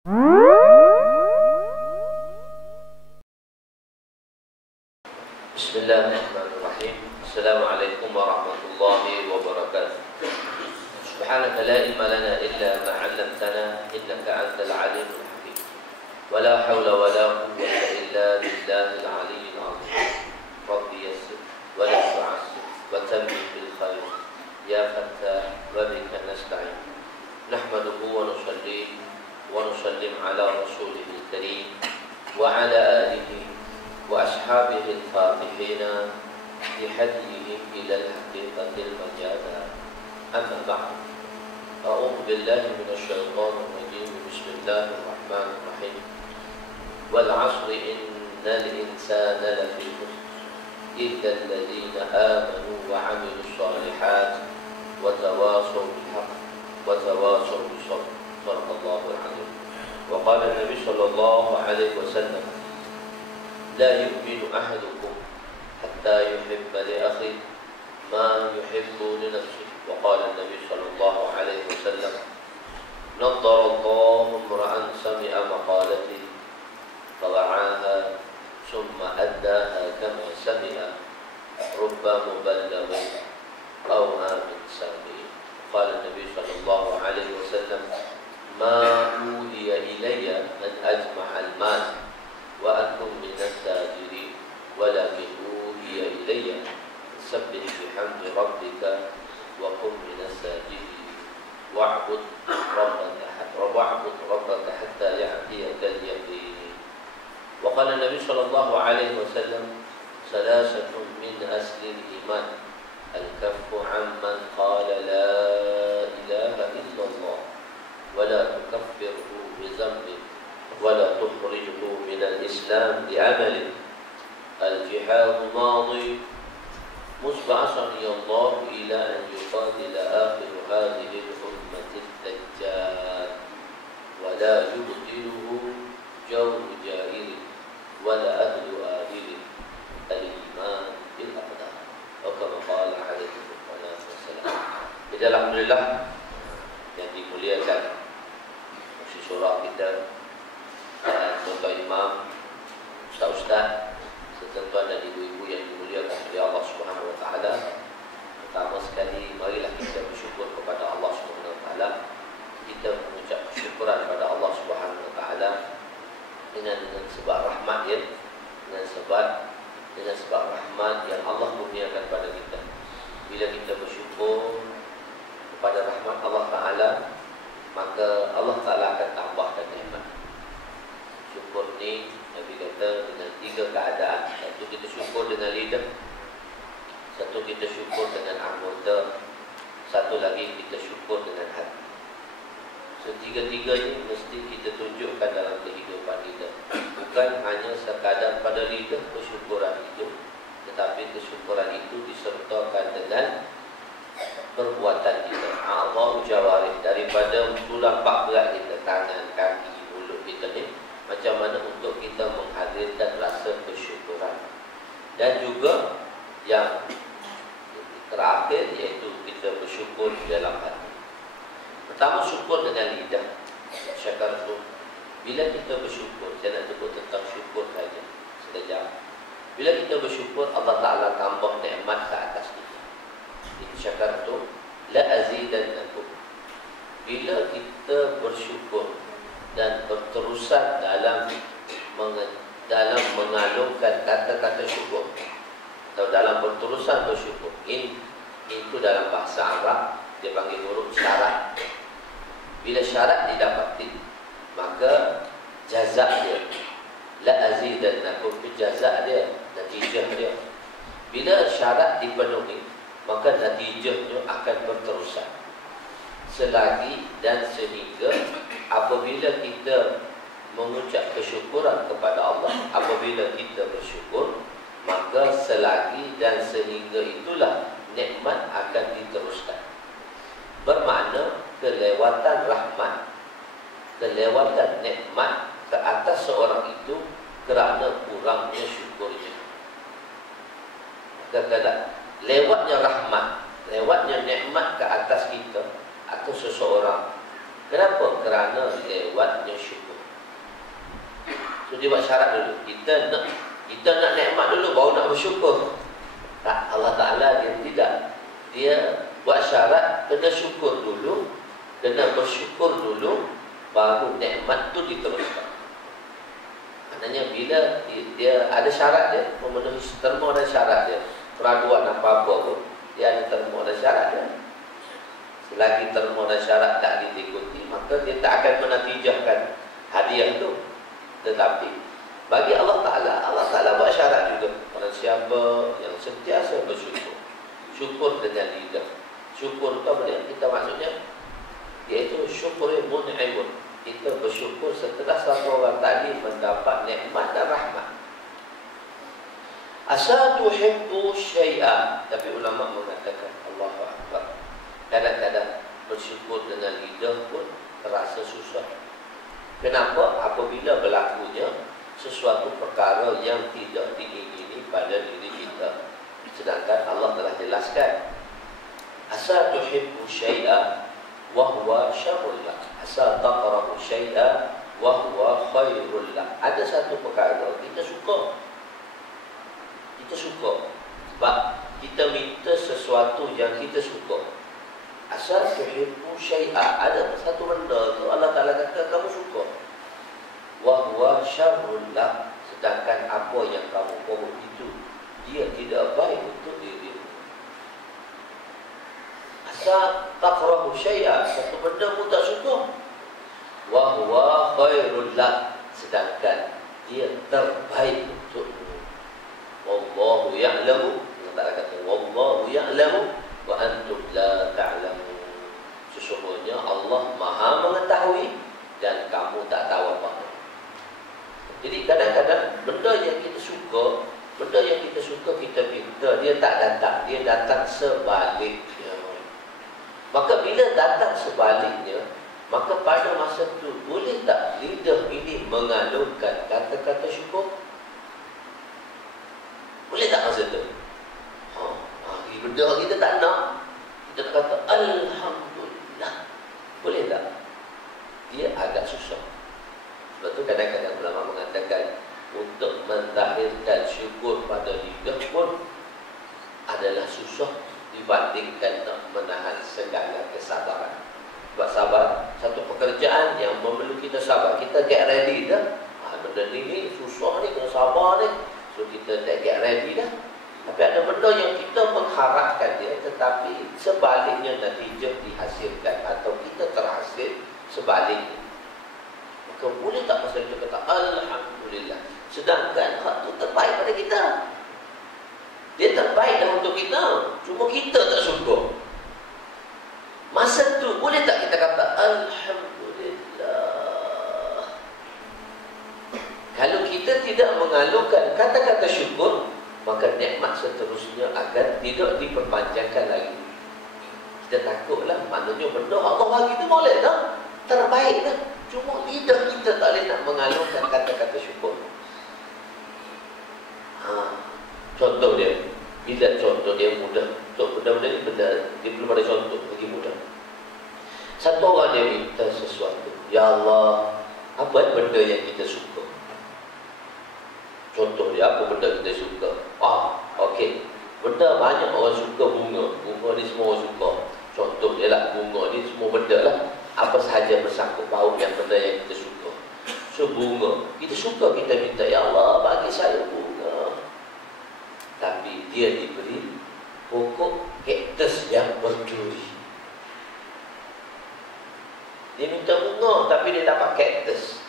Bismillahirrahmanirrahim. Assalamualaikum warahmatullahi wabarakatuh. Subhanaka la ilma lana illa ma 'allamtana innaka antal alimul hakim. Wa la haula wa la quwwata illa billahil aliyyil 'azim. Rabbi yassir wa la tu'assir wa tammim bil khair. Ya Fattah wa bika nasta'in. Nahmaduhu wa nusalli wa nusallim ala rasulihil karim wa ala alihi wa ashabihil fatihina bihadihim ilal haqiqatil majada. Amma ba'd. A'udzu billahi minasy syaithanir rajim. Bismillahirrahmanirrahim. Wal 'ashri innal insana lafi khusr illa alladziina aamanu wa 'amilus shalihaati wa tawashaw bil haqq wa tawashaw bis sabr. Shadaqallahul 'azim. Wa qala an-nabi sallallahu alaihi wasallam: La yu'minu ahadukum hatta yuhibba li akhihi ma yuhibbu li nafsihi. Wa qala an-nabi sallallahu alaihi wasallam: Naddara Allahu imra'an sami'a maqalati fawa'aha thumma addaha kama sami'a rubba muballighin aw amin sami'. Qala an-nabi sallallahu alaihi wasallam: Ma uhiya ilayya an ajma'a al-mal wa akum minas sajirin walakin uhiya ilayya sabbih bihamdi rabbika wa qum minas sajidin wa'bud rabbaka hatta ya'tiyaka al-yaqin. Wa qala an-nabi sallallahu alaihi wasallam: Salasatun min asli al-iman al-kaffu 'amman qala la ilaha illallah wa la tukaffiruhu bi dhanbihi ولا تخرجه من الإسلام بعمله. الجهاد ماضي مصبعصني الله إلى أن يقاتل آخر هذه الأمة الدجال ولا يبطله جور جائر ولا أهل آخر الإيمان بالأقدار وكما قال عليه الصلاة والسلام. Jadi alhamdulillah yang dimuliakan musyrik surah kita, Tuan-tuan Imam, Ustaz-Ustaz, tuan-tuan dan ibu-ibu yang dimuliakan oleh Allah Subhanahu wa taala. Pertama sekali, marilah kita bersyukur kepada Allah Subhanahu wa taala. Kita mengucap kesyukuran kepada Allah Subhanahu wa taala dengan sebab rahmat dia, dengan sebab rahmat yang Allah kurniakan kepada kita. Bila kita bersyukur kepada rahmat Allah taala, maka Allah taala akan tambahkan nikmat. Syukur ni Nabi kata dengan tiga keadaan. Satu, kita syukur dengan lidah. Satu, kita syukur dengan anggota. Satu lagi, kita syukur dengan hati. Setiga-tiga ini mesti kita tunjukkan dalam kehidupan kita. Bukan hanya sekadar pada lidah kesyukuran itu, tetapi kesyukuran itu disertakan dengan perbuatan kita. A'dha'u jawarih, daripada tulang berat kita, tangan, kaki, mulut kita ni, macam mana untuk kita menghadirkan rasa kesyukuran. Dan juga yang terakhir, iaitu kita bersyukur di dalam hati. Pertama, syukur dengan lidah. Syakar tu, bila kita bersyukur, saya nak sebut tentang syukur saja sekejap. Bila kita bersyukur, Allah Ta'ala tambah nikmat ke atas kita. Syakar tu, la azidannakum. Bila kita bersyukur dan berterusan dalam mengalungkan kata-kata syukur, atau dalam berterusan bersyukur, itu dalam bahasa Arab dia panggil huruf syarat. Bila syarat didapati, maka jazak dia, la azidannakum, jazak dia, natijah dia. Bila syarat dipenuhi, maka natijahnya akan berterusan selagi dan sehingga apabila kita mengucap kesyukuran kepada Allah, apabila kita bersyukur, maka selagi dan sehingga itulah nikmat akan diteruskan. Bermakna kelewatan rahmat, kelewatan nikmat ke atas seorang itu kerana kurangnya syukurnya. Kadang-kadang lewatnya rahmat, lewatnya nikmat ke atas kita atau seseorang, Kenapa? Kerana lewatnya syukur. So dia buat syarat dulu. Kita nak nikmat dulu baru nak bersyukur. Tak, Allah Ta'ala dia tidak. Dia buat syarat kena syukur dulu, kena bersyukur dulu, baru nikmat tu diteruskan. Maknanya bila dia ada syarat dia, memenuhi terma dan syarat dia, peraduan apa-apa pun dia ada terma dan syarat dia. Selagi terma dan syarat tak diikuti, maka dia tak akan menatijahkan hadiah tu. Tetapi bagi Allah Ta'ala buat syarat juga. Orang siapa yang sentiasa bersyukur, syukur dengan lidah. Syukur itu apa dia? Kita maksudnya iaitu syukur mun'imun. Kita bersyukur setelah satu orang tadi mendapat nikmat dan rahmat. Asa tuhibbu syai'a. Tapi ulama mengatakan Allahu Akbar, kadang-kadang bersyukur dengan lidah pun terasa susah. Kenapa? Apabila berlakunya sesuatu perkara yang tidak diingini pada diri kita. Sedangkan Allah telah jelaskan, asa tuhibbu syai'a wa huwa syarrul lak, asa taqrabu syai'a wa huwa khairul lak. Ada satu perkara kita suka. Kita suka sebab kita minta sesuatu yang kita suka. Asa tuhibbu syai'a, ada satu benda tu Allah Ta'ala kata kamu suka. Wa huwa syarrul lak, sedangkan apa yang kamu buat itu dia tidak baik untuk dirimu. Asa takrahu syai'a, satu benda mu tak suka. Wa huwa khairul lak, sedangkan dia terbaik untukmu. Wallahu ya'lamu, Allah Ta'ala kata wallahu ya'lamu wa antum la ta'lamun. Sesungguhnya Allah Maha mengetahui dan kamu tak tahu apa-apa. Jadi kadang-kadang benda yang kita suka kita minta, dia tak datang, dia datang sebaliknya. Maka bila datang sebaliknya, maka pada masa itu boleh tak lidah ini mengalunkan kata-kata syukur? Boleh tak masa itu? Benda kita tak nak, kita kata Alhamdulillah, boleh tak? Dia agak susah. Sebab tu kadang-kadang ulama mengatakan untuk mentahirkan syukur pada lidah pun adalah susah dibandingkan nak menahan segala kesabaran. Sebab sabar, satu pekerjaan yang memerlukan kita sabar. Kita get ready dah. Benda ni susah ni, kena sabar ni. So kita get ready dah. Tapi ada benda yang kita mengharapkan dia, tetapi sebaliknya natijah dihasilkan atau kita terhasil sebaliknya. Maka boleh tak masa kita kata Alhamdulillah, sedangkan hak tu terbaik pada kita. Dia terbaik dah untuk kita, cuma kita tak suka. Masa tu boleh tak kita kata Alhamdulillah? Kalau kita tidak mengalungkan kata-kata syukur, maka nikmat seterusnya akan tidak diperpanjangkan lagi. Kita takutlah, maknanya benda Allah bagi tu boleh dah, terbaik dah, cuma lidah kita tak boleh nak mengalungkan kata-kata syukur. Contoh dia, bila contoh dia mudah. Benda-benda ni benda dia belum ada contoh, lagi mudah. Satu orang dia minta sesuatu, ya Allah, apa benda yang kita suka? Contoh dia, apa benda kita suka? Okey, benda banyak orang suka bunga. Bunga ni semua orang suka. Contoh dia lah, bunga ni semua benda lah. Apa sahaja bersangkut paut yang benda yang kita suka. So bunga, kita suka, kita minta, ya Allah bagi saya bunga. Tapi dia diberi pokok kaktus yang berduri. Dia minta bunga tapi dia dapat kaktus.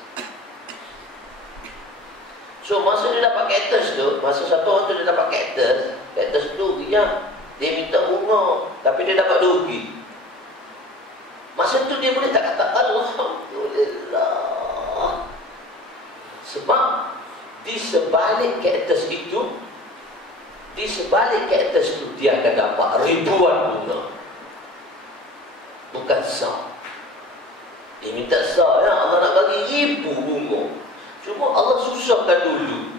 So masa dia dapat kaktus tu, masa satu orang tu dia dapat kaktus tu dia minta bunga tapi dia dapat rugi. Masa tu dia boleh tak kata Alhamdulillah? Sebab di sebalik kaktus itu, dia akan dapat ribuan bunga, bukan sah. Dia minta sah, ya Allah nak bagi ribu bunga, cuma Allah susahkan dulu.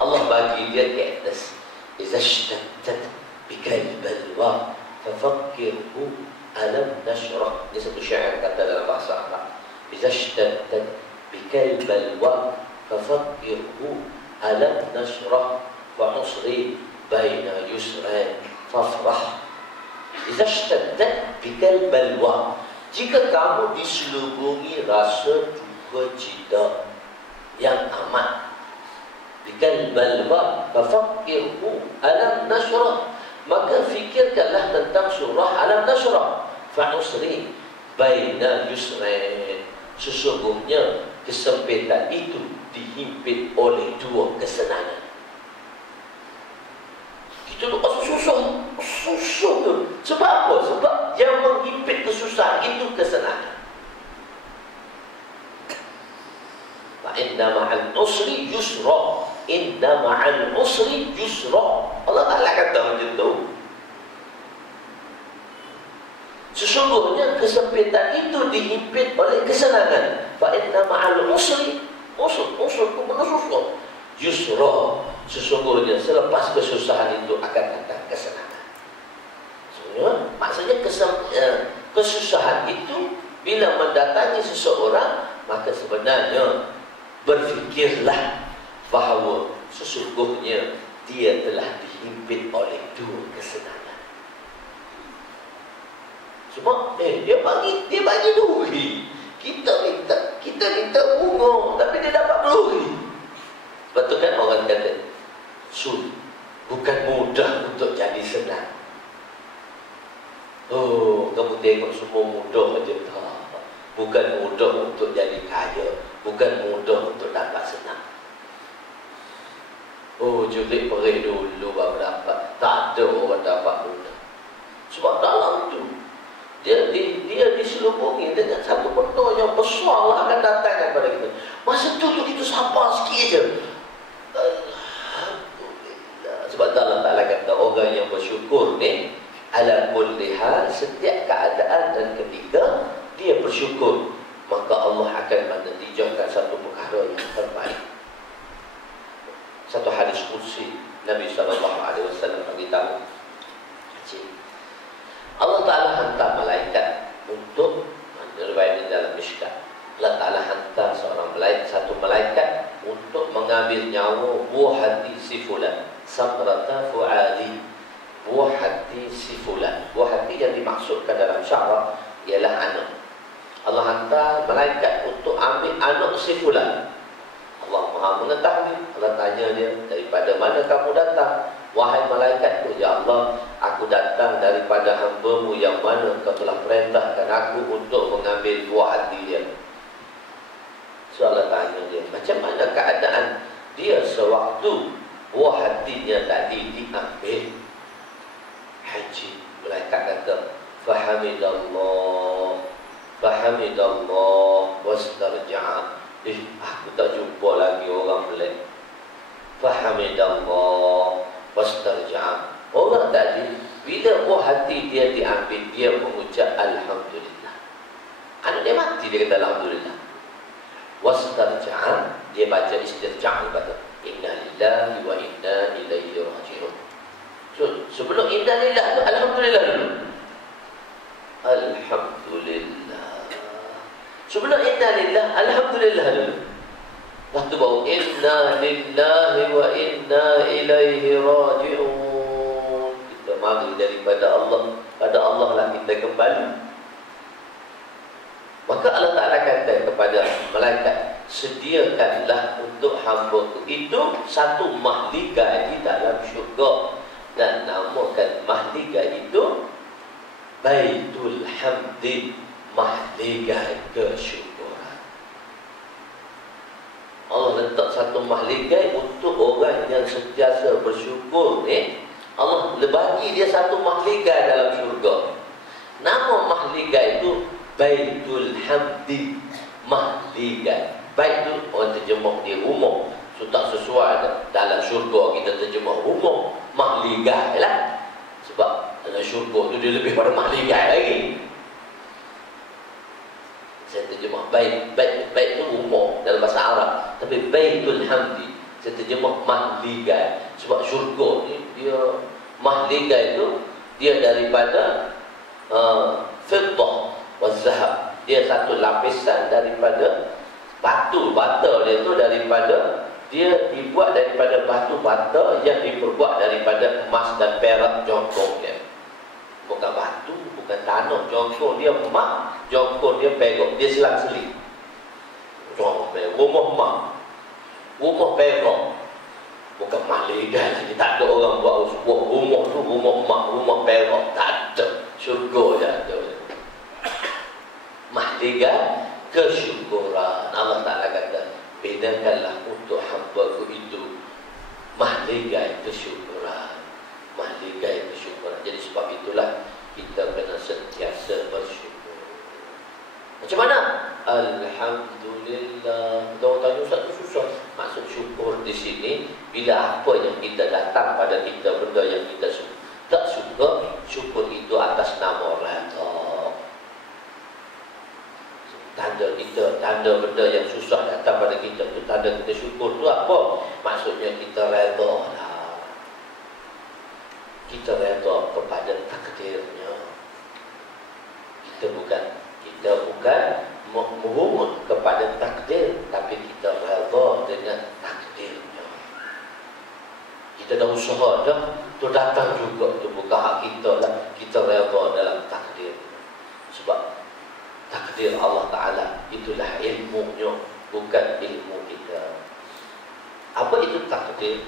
Allah bagi dia kaktus. Iza shtattat bikal balwa fafakkirhu alam nashrah. Ini satu syair kata dalam bahasa Idza ishtaddat bikal balwa fafakirhu alam nashrah wa usri baina yusrain fafrah. Idza ishtaddat bikal balwa, jika kamu diselubungi rasa duka cita yang amat, bikal balwa fafakirhu alam nashrah, maka fikirkanlah tentang surah Alam Nashrah. Fa'usri baina yusrain, sesungguhnya kesempitan itu dihimpit oleh dua kesenangan. Kita lupa susah tu. Sebab apa? Sebab yang menghimpit kesusahan itu kesenangan. Fa'inna ma'al usri yusra, inna ma'al usri yusra. Allah Ta'ala kata macam tu. Sesungguhnya kesempitan itu dihimpit oleh kesenangan. Fa inna ma'al usri, usur tu mana susah. Yusra, sesungguhnya selepas kesusahan itu akan datang kesenangan. Maksudnya kesusahan itu bila mendatangi seseorang, maka sebenarnya berfikirlah bahawa sesungguhnya dia telah dihimpit oleh dua kesenangan. Sebab dia bagi duri. Kita minta bunga, tapi dia dapat duri. Sebab tu kan orang kata bukan mudah untuk jadi senang. Oh, kamu tengok semua mudah aja. Bukan mudah untuk jadi kaya, bukan mudah untuk dapat senang. Oh, jurik perih dulu baru dapat. Tak ada orang dapat mudah. Sebab dalam tu dia diselubungi dengan satu benda yang besar lah akan datang kepada kita. Masa tu kita sabar sikit je. Alhamdulillah. Sebab Allah Ta'ala kata orang yang bersyukur ni ala kulli hal, setiap keadaan dan ketika dia bersyukur, maka Allah akan menetijahkan satu perkara yang terbaik. Satu hadis qudsi Nabi SAW beritahu, Allah Ta'ala hantar malaikat untuk riwayat dalam Mishkat. Allah Ta'ala hantar satu malaikat untuk mengambil nyawa buah hati si fulan, samrata fu'ali, buah hati si fulan. Buah hati yang dimaksudkan dalam syarak ialah anak. Allah hantar malaikat untuk ambil anak si fulan. Allah Maha mengetahui. Allah tanya dia, daripada mana kamu datang? Wahai malaikatku, ya Allah, aku datang daripada hamba-Mu yang mana Kau telah perintahkan aku untuk mengambil buah hati dia. So Allah tanya dia, macam mana keadaan dia sewaktu buah hatinya tadi diambil? Haji, malaikat kata, Fahamidallah wastarja'a. Aku tak jumpa lagi orang melek. Fahamidallah wastarja'a. Orang tadi bila buah hati dia diambil, dia mengucap Alhamdulillah. Anak dia mati, dia kata Alhamdulillah. Wastarja'a, dia baca istirja', kata inna lillahi wa inna ilaihi raji'un. So, sebelum inna lillahi tu Alhamdulillah dulu. Alhamdulillah. Sebelum inna lillahi, Alhamdulillah dulu. Waktu baru inna lillahi wa inna ilaihi raji'un. Kita mari daripada Allah, pada Allah lah kita kembali. Maka Allah Ta'ala kata kepada malaikat, sediakanlah untuk hamba-Ku itu satu mahligai di dalam syurga, dan namakan mahligai itu Baitul Hamdi, mahligai kesyukuran. Allah letak satu mahligai untuk orang yang sentiasa bersyukur ni. Allah bagi dia satu mahligai dalam syurga. Nama mahligai itu Baitul Hamdi, mahligai. Bait tu orang terjemah dia rumah. So tak sesuai dalam syurga kita terjemah rumah, mahligai lah. Sebab dalam syurga tu dia lebih pada mahligai lagi. Saya terjemah bait. Bait tu rumah dalam bahasa Arab, tapi Baitul Hamdi saya terjemah mahligai. Sebab syurga ni dia mahligai tu dia daripada fiddah wa zahab. Dia satu lapisan daripada batu bata dia tu, daripada dia dibuat daripada batu bata yang diperbuat daripada emas dan perak jongkong dia. Bukan batu, bukan tanah, jongkong dia emas, jongkong dia perak, dia selang-seling. Rumah emas, rumah perak. Bukan Malaysia lagi, tak ada orang buat sebuah rumah tu rumah emas, rumah perak, tak ada. Syurga je ada. Malaysia kesyukuran. Allah Ta'ala kata, bedakanlah untuk hamba-Ku itu mahligai kesyukuran, mahligai kesyukuran. Jadi sebab itulah kita kena sentiasa bersyukur. Macam mana? Alhamdulillah. Kita orang tanya, Ustaz tu susah. Maksud syukur di sini, bila apa yang kita datang pada kita, benda yang kita tak suka, syukur itu atas nama redha. Tanda kita, tanda benda yang susah datang pada kita tu, tanda kita syukur tu apa? Maksudnya kita redha lah. Kita redha kepada takdirnya. Kita bukan merungut kepada takdir, tapi kita redha dengan takdirnya. Kita dah usaha dah, tu datang juga, tu bukan hak kita lah. Kita redha dalam takdir. Sebab takdir Allah Ta'ala itulah ilmunya, bukan ilmu kita. Apa itu takdir?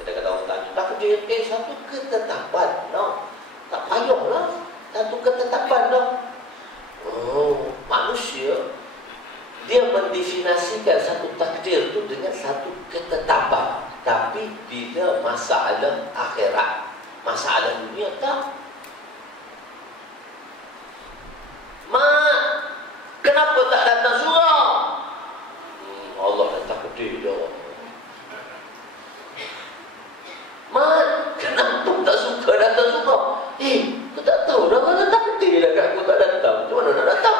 Kadang-kadang orang tanya, takdir satu ketetapan, no? Tak payahlah, satu ketetapan, no? Oh, manusia dia mendefinisikan satu takdir itu dengan satu ketetapan. Tapi bila masalah akhirat, masalah dunia tak. Mak, kenapa tak datang surau? Allah dah takdir dah. Mak, kenapa tak suka datang surau? Aku tak tahu dah, mana takdir dah kat aku tak datang. Macam mana nak datang?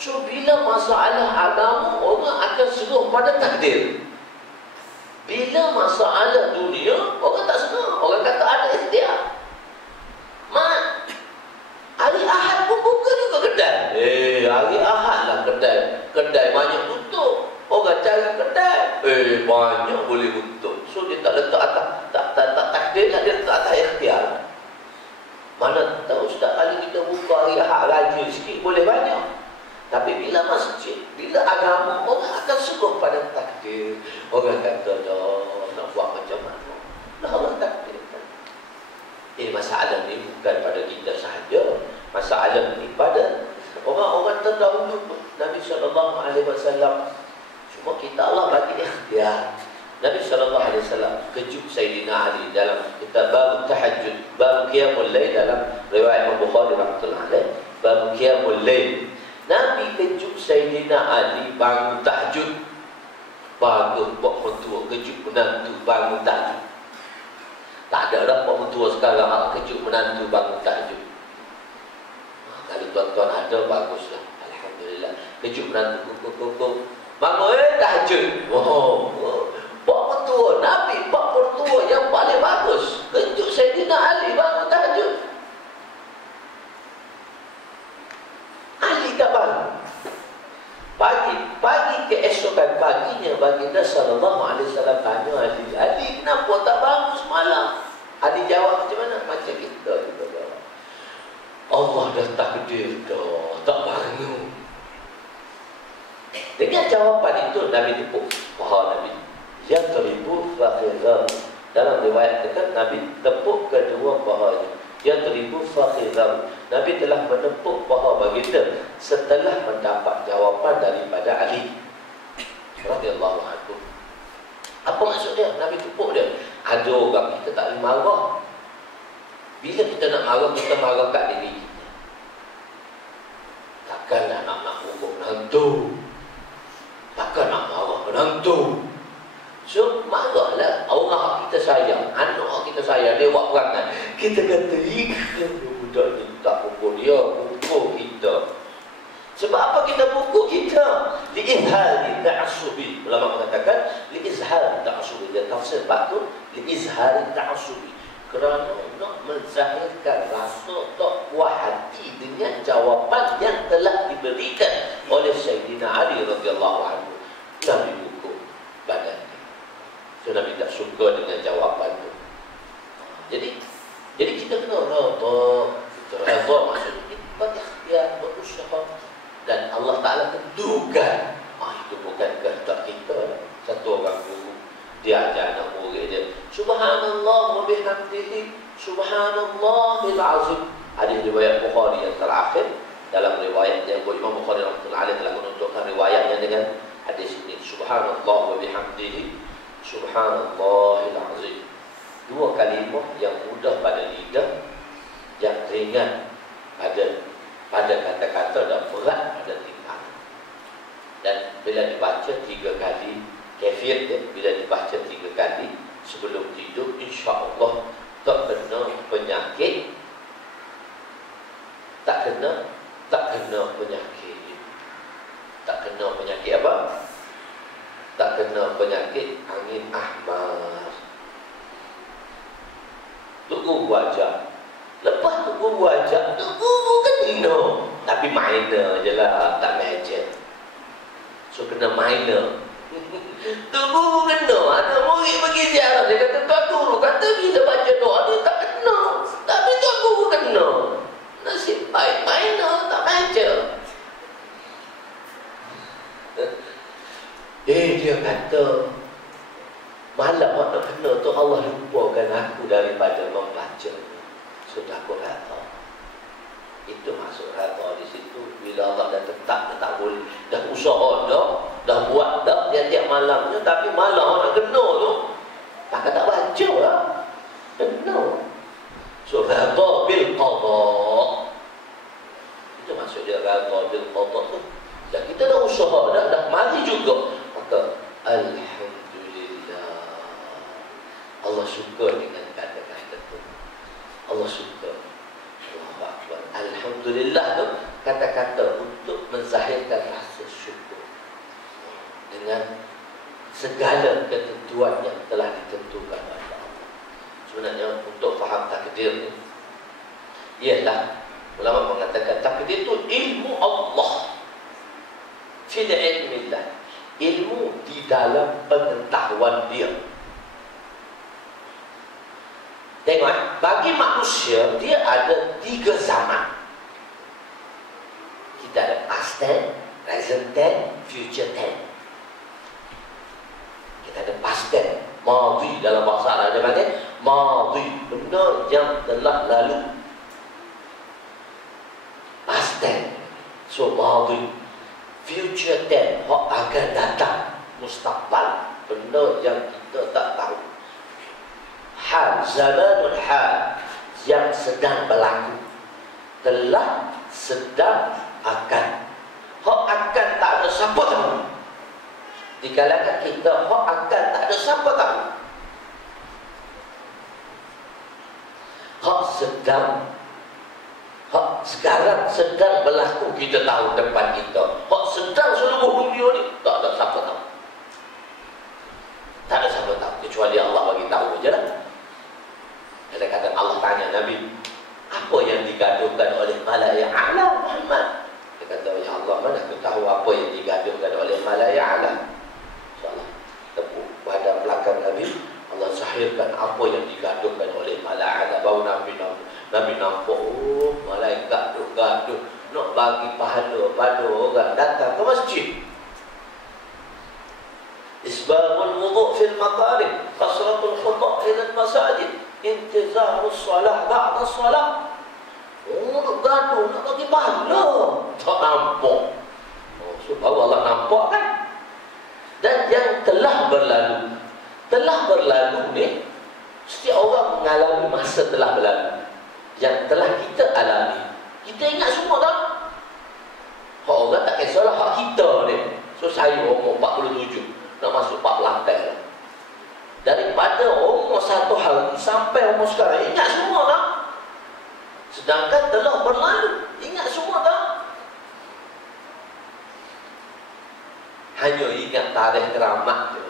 So, bila masalah agama, orang akan seruh pada takdir. Bila masalah dunia, orang tak seruh. Orang kata ada ikhtiar. Mak, hari Ahad pun buka juga kedai. Hari Ahad lah kedai. Kedai banyak tutup. Orang cari kedai. Banyak boleh tutup. So dia tak letak atas, tak takdir lah, dia letak atas ikhtiar. Mana tahu Ustaz, kali kita buka hari Ahad rajin sikit boleh banyak. Tapi bila masjid, bila agama, orang akan seruh pada takdir. Orang kata dah, nak buat macam mana? Dah Allah takdirkan. Masalah ni bukan pada kita sahaja. Masalah ni pada orang-orang terdahulu pun. Nabi SAW. Cuma kita Allah bagi ikhtiar. Nabi SAW kejut Sayyidina Ali dalam kitab Bab Tahajjud, Bab Qiyamul Lail, dalam riwayat Imam Bukhari rahmatullahi alaih, Bab Qiyamul Lail. Nabi kejut Sayyidina Ali bangun tahajud. Bagus buat mentua, kejut menantu bangun tahajud. Tak ada dah buat mentua sekarang kejut menantu bangun tahajud. Kalau tuan-tuan ada, baguslah. Alhamdulillah. Kejut menantu kuku. Bangun tahajud. Buat mentua. Nabi buat mentua yang paling bagus. Kejut Sayyidina Ali bangun tahajud. Ali tak bangun. Pagi keesokan paginya, baginda sallallahu alaihi wasallam tanya Ali, kenapa tak bangun semalam? Ali jawab macam mana? Macam kita juga jawab. Allah dah takdir dah, tak bangun. Dengan jawapan itu Nabi tepuk paha Nabi. Yang teribu fakhidham. Dalam riwayat kata Nabi tepuk kedua pahanya. Yang teribu fakhidham. Nabi telah menepuk paha baginda setelah mendapat jawapan daripada Ali radhiyallahu anhu. Apa maksud dia? Nabi tepuk dia. Ada orang kita tak boleh marah. Bila kita nak marah, kita marah kat diri kita. Takkanlah nak hukum menantu. Takkan nak marah menantu. So, marahlah orang kita sayang, anak kita sayang, dia buat perangai. Kita kata, budak ni tak pukul dia, pukul kita. Sebab apa kita pukul kita? Li'izhari ta'asubi. Ulama mengatakan, li'izhari ta'asubi. Dia tafsir batu, li'izhari ta'asubi. Kerana nak menzahirkan rasa tak puas hati dengan jawapan yang telah diberikan oleh Sayyidina Ali radhiyallahu anhu. Nabi hukum badannya. So Nabi tak suka dengan jawapan itu. Jadi kita kena redha maksudnya kita ikhtiar berusaha dan Allah Taala tentukan. Itu bukan kehendak kita. Satu orang guru dia ajar anak murid dia, subhanallah wa bihamdihi subhanallahil azim. Hadis riwayat Bukhari yang terakhir. Dalam riwayat yang Imam Bukhari rahimahullah alaih telah menunjukkan riwayatnya dengan hadis ini, subhanallah wa bihamdihi subhanallahil azim. Dua kalimah yang mudah pada lidah, yang ringan pada kata-kata dan berat pada tingkah. Dan bila dibaca 3 kali, kafir dia bila dibaca 3 kali sebelum tidur, insya-Allah tak kena penyakit, tak kena penyakit. Tak kena penyakit apa? Tak kena penyakit angin ahmar. Tuk guru ajar. Lepas tuk guru ajar, tuk guru kena. Tapi minor je lah, tak major. So kena minor. Tuk guru kena. Ada murid pergi ziarah, dia kata tuan guru kata bila baca doa dia tak kena. Tapi tuan guru kena. Nasib baik minor, tak major. Dia kata malam nak kena tu Allah lupakan aku daripada membaca. Sudah aku rata. Itu maksud rata di situ. Bila Allah dah tetap, dah tak boleh, dah usaha dah buat dah tiap-tiap malamnya, tapi malam nak kena tu tak baca lah. Kena. So rata bil qada. Itu maksud dia rata bil qada tu. Dan kita dah usaha dah mari juga. Maka alhamdulillah. Allah suka dengan kata-kata itu. Allah suka. Allahu Akbar. Alhamdulillah tu kata-kata untuk menzahirkan rasa syukur dengan segala ketentuan yang telah ditentukan oleh Allah. Sebenarnya untuk faham takdir ni, ialah ulama mengatakan takdir itu ilmu Allah. Fil ilmillah, ilmu di dalam pengetahuan dia. Tengok, bagi manusia dia ada 3 zaman. Kita ada past tense, present tense, future tense. Kita ada past tense, madhi dalam bahasa Arab dia panggil madhi, benda yang telah lalu. Past tense, so madhi. Future tense, hak akan datang, mustaqbal, benda yang kita tak tahu. Hal, zamanul hal, yang sedang berlaku, telah, sedang, akan. Hak akan tak ada siapa tahu. Di kalangan kita, hak akan tak ada siapa tahu. Hak sedang, hak sekarang sedang berlaku, kita tahu depan kita. Hak sedang seluruh dunia ni, tak ada siapa tahu. Tak ada siapa tahu, kecuali Allah bagi tahu je lah. Kadang-kadang Allah tanya Nabi, apa yang digaduhkan oleh malaikat a'la Muhammad? Dia kata, ya Allah, mana aku tahu apa yang digaduhkan oleh malaikat a'la. InsyaAllah tepuk pada belakang Nabi, Allah zahirkan apa yang digaduhkan oleh malaikat a'la. Baru Nabi nampak, oh malaikat tu gaduh nak bagi pahala pada orang datang ke masjid. Isbabul wudu' fil maqarib, kasratul khuta' ila al-masajid, intizarus salah ba'da salah. Nak gaduh, nak bagi pahala, tak nampak. So baru Allah nampak kan. Dan yang telah berlalu ni, setiap orang mengalami masa telah berlalu. Yang telah kita alami, kita ingat semua tak? Hak orang tak kisahlah, hak kita ni. So saya umur 47, nak masuk 48 lah. Daripada umur 1 hari sampai umur sekarang, ingat semua tak? Sedangkan telah berlalu, ingat semua tak? Hanya ingat tarikh keramat je.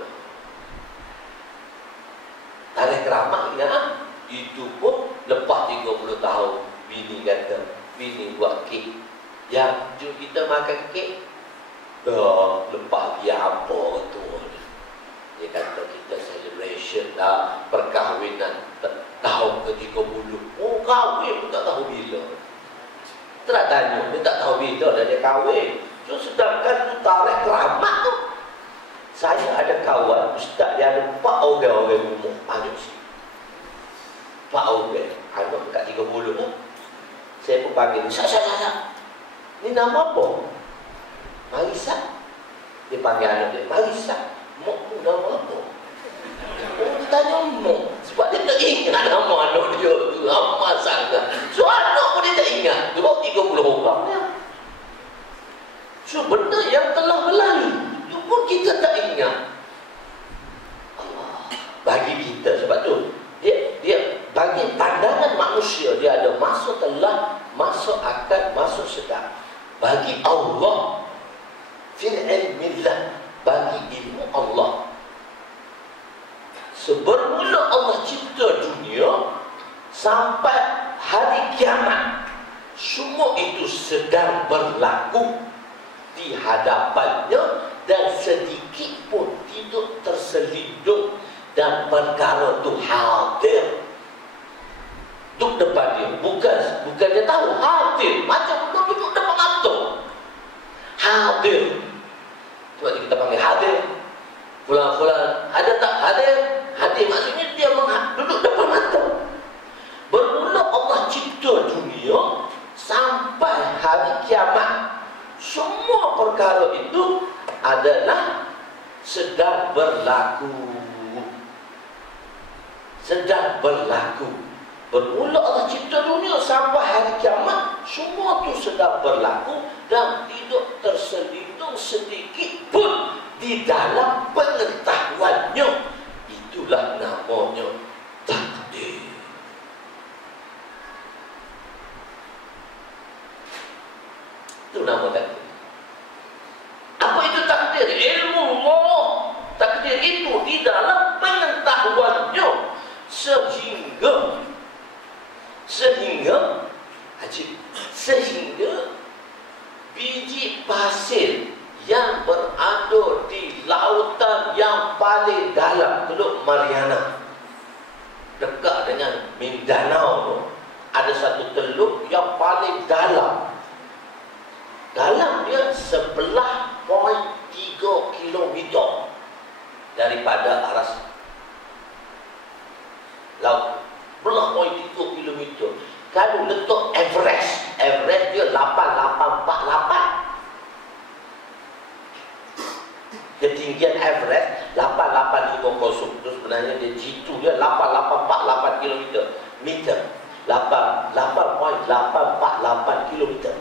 Tarikh keramat ingat, itu pun lepas 30 tahun bini bini kata, bini buat kek. Yang jom kita makan kek. Lepas dia apa tu? Dia kata kita celebration lah perkahwinan tahun ke-30. Oh, kahwin pun tak tahu bila. Tak tanya, dia tak tahu bila dah dia kahwin. So, sedangkan tu tarikh keramat tu. Saya ada kawan ustaz, dia ada 4 orang rumah. Ada sih 4 orang, anak dekat 30 lah. Saya pun panggil, Ustaz. Ni nama apa? Marisa. Dia panggil anak dia, Marisa. Mak tu nama apa? Oh, dia tanya mak. Sebab dia tak ingat nama anak dia tu. Lama sangat. So, anak pun dia tak ingat. 30 orang ya. So, benda yang telah berlalu itu pun kita tak ingat. Allah. Bagi kita, sebab tu dia bagi pandangan manusia, dia ada masa telah, masa akan, masa sedang. Bagi Allah, fil ilmillah, bagi ilmu Allah, sebermula Allah cipta dunia sampai hari kiamat, semua itu sedang berlaku di hadapannya dan sedikit pun tidak terselindung dan perkara itu hadir duduk depan dia. Bukan dia tahu, hadir macam duduk depan mata. Hadir. Sebab kita panggil hadir. Fulan-fulan ada tak hadir? Hadir maksudnya dia duduk depan mata. Bermula Allah cipta dunia sampai hari kiamat, semua perkara itu adalah sedang berlaku. Sedang berlaku. Bermula Allah cipta dunia sampai hari kiamat, semua itu sedang berlaku dan tidak terselindung sedikit pun di dalam pengetahuannya. Itulah namanya takdir. Itu nama takdir. Apa itu takdir? Ilmu Allah. Takdir itu di dalam pengetahuannya sehingga biji pasir yang berada di lautan yang paling dalam, Teluk Mariana, dekat dengan Mindanao, ada satu teluk yang paling dalam. Dalam dia 11.3 kilometer daripada aras laut. 11.3 kilometer. Kalau letak Everest dia 88. Ketinggian Everest 8850. Itu sebenarnya dia G2 dia 8848 kilometer. 88.848 kilometer.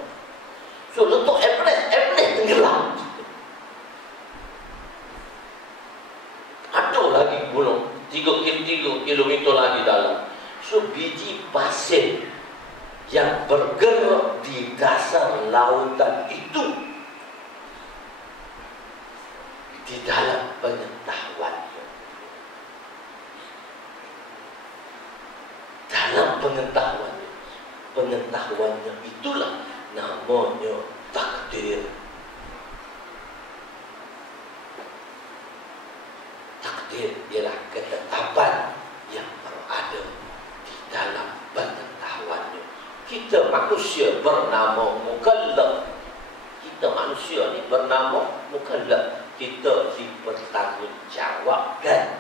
So letak Everest tenggelam. Ada lagi gunung 3 kilometer lagi dalam. So biji pasir yang bergerak di dasar lautan itu di dalam pengetahuannya. Dalam pengetahuannya itulah namanya takdir. Takdir ialah ketetapan yang berada di dalam pengetahuannya. Kita manusia bernama mukallaf. Kita manusia ni bernama mukallaf. Kita dipertanggungjawabkan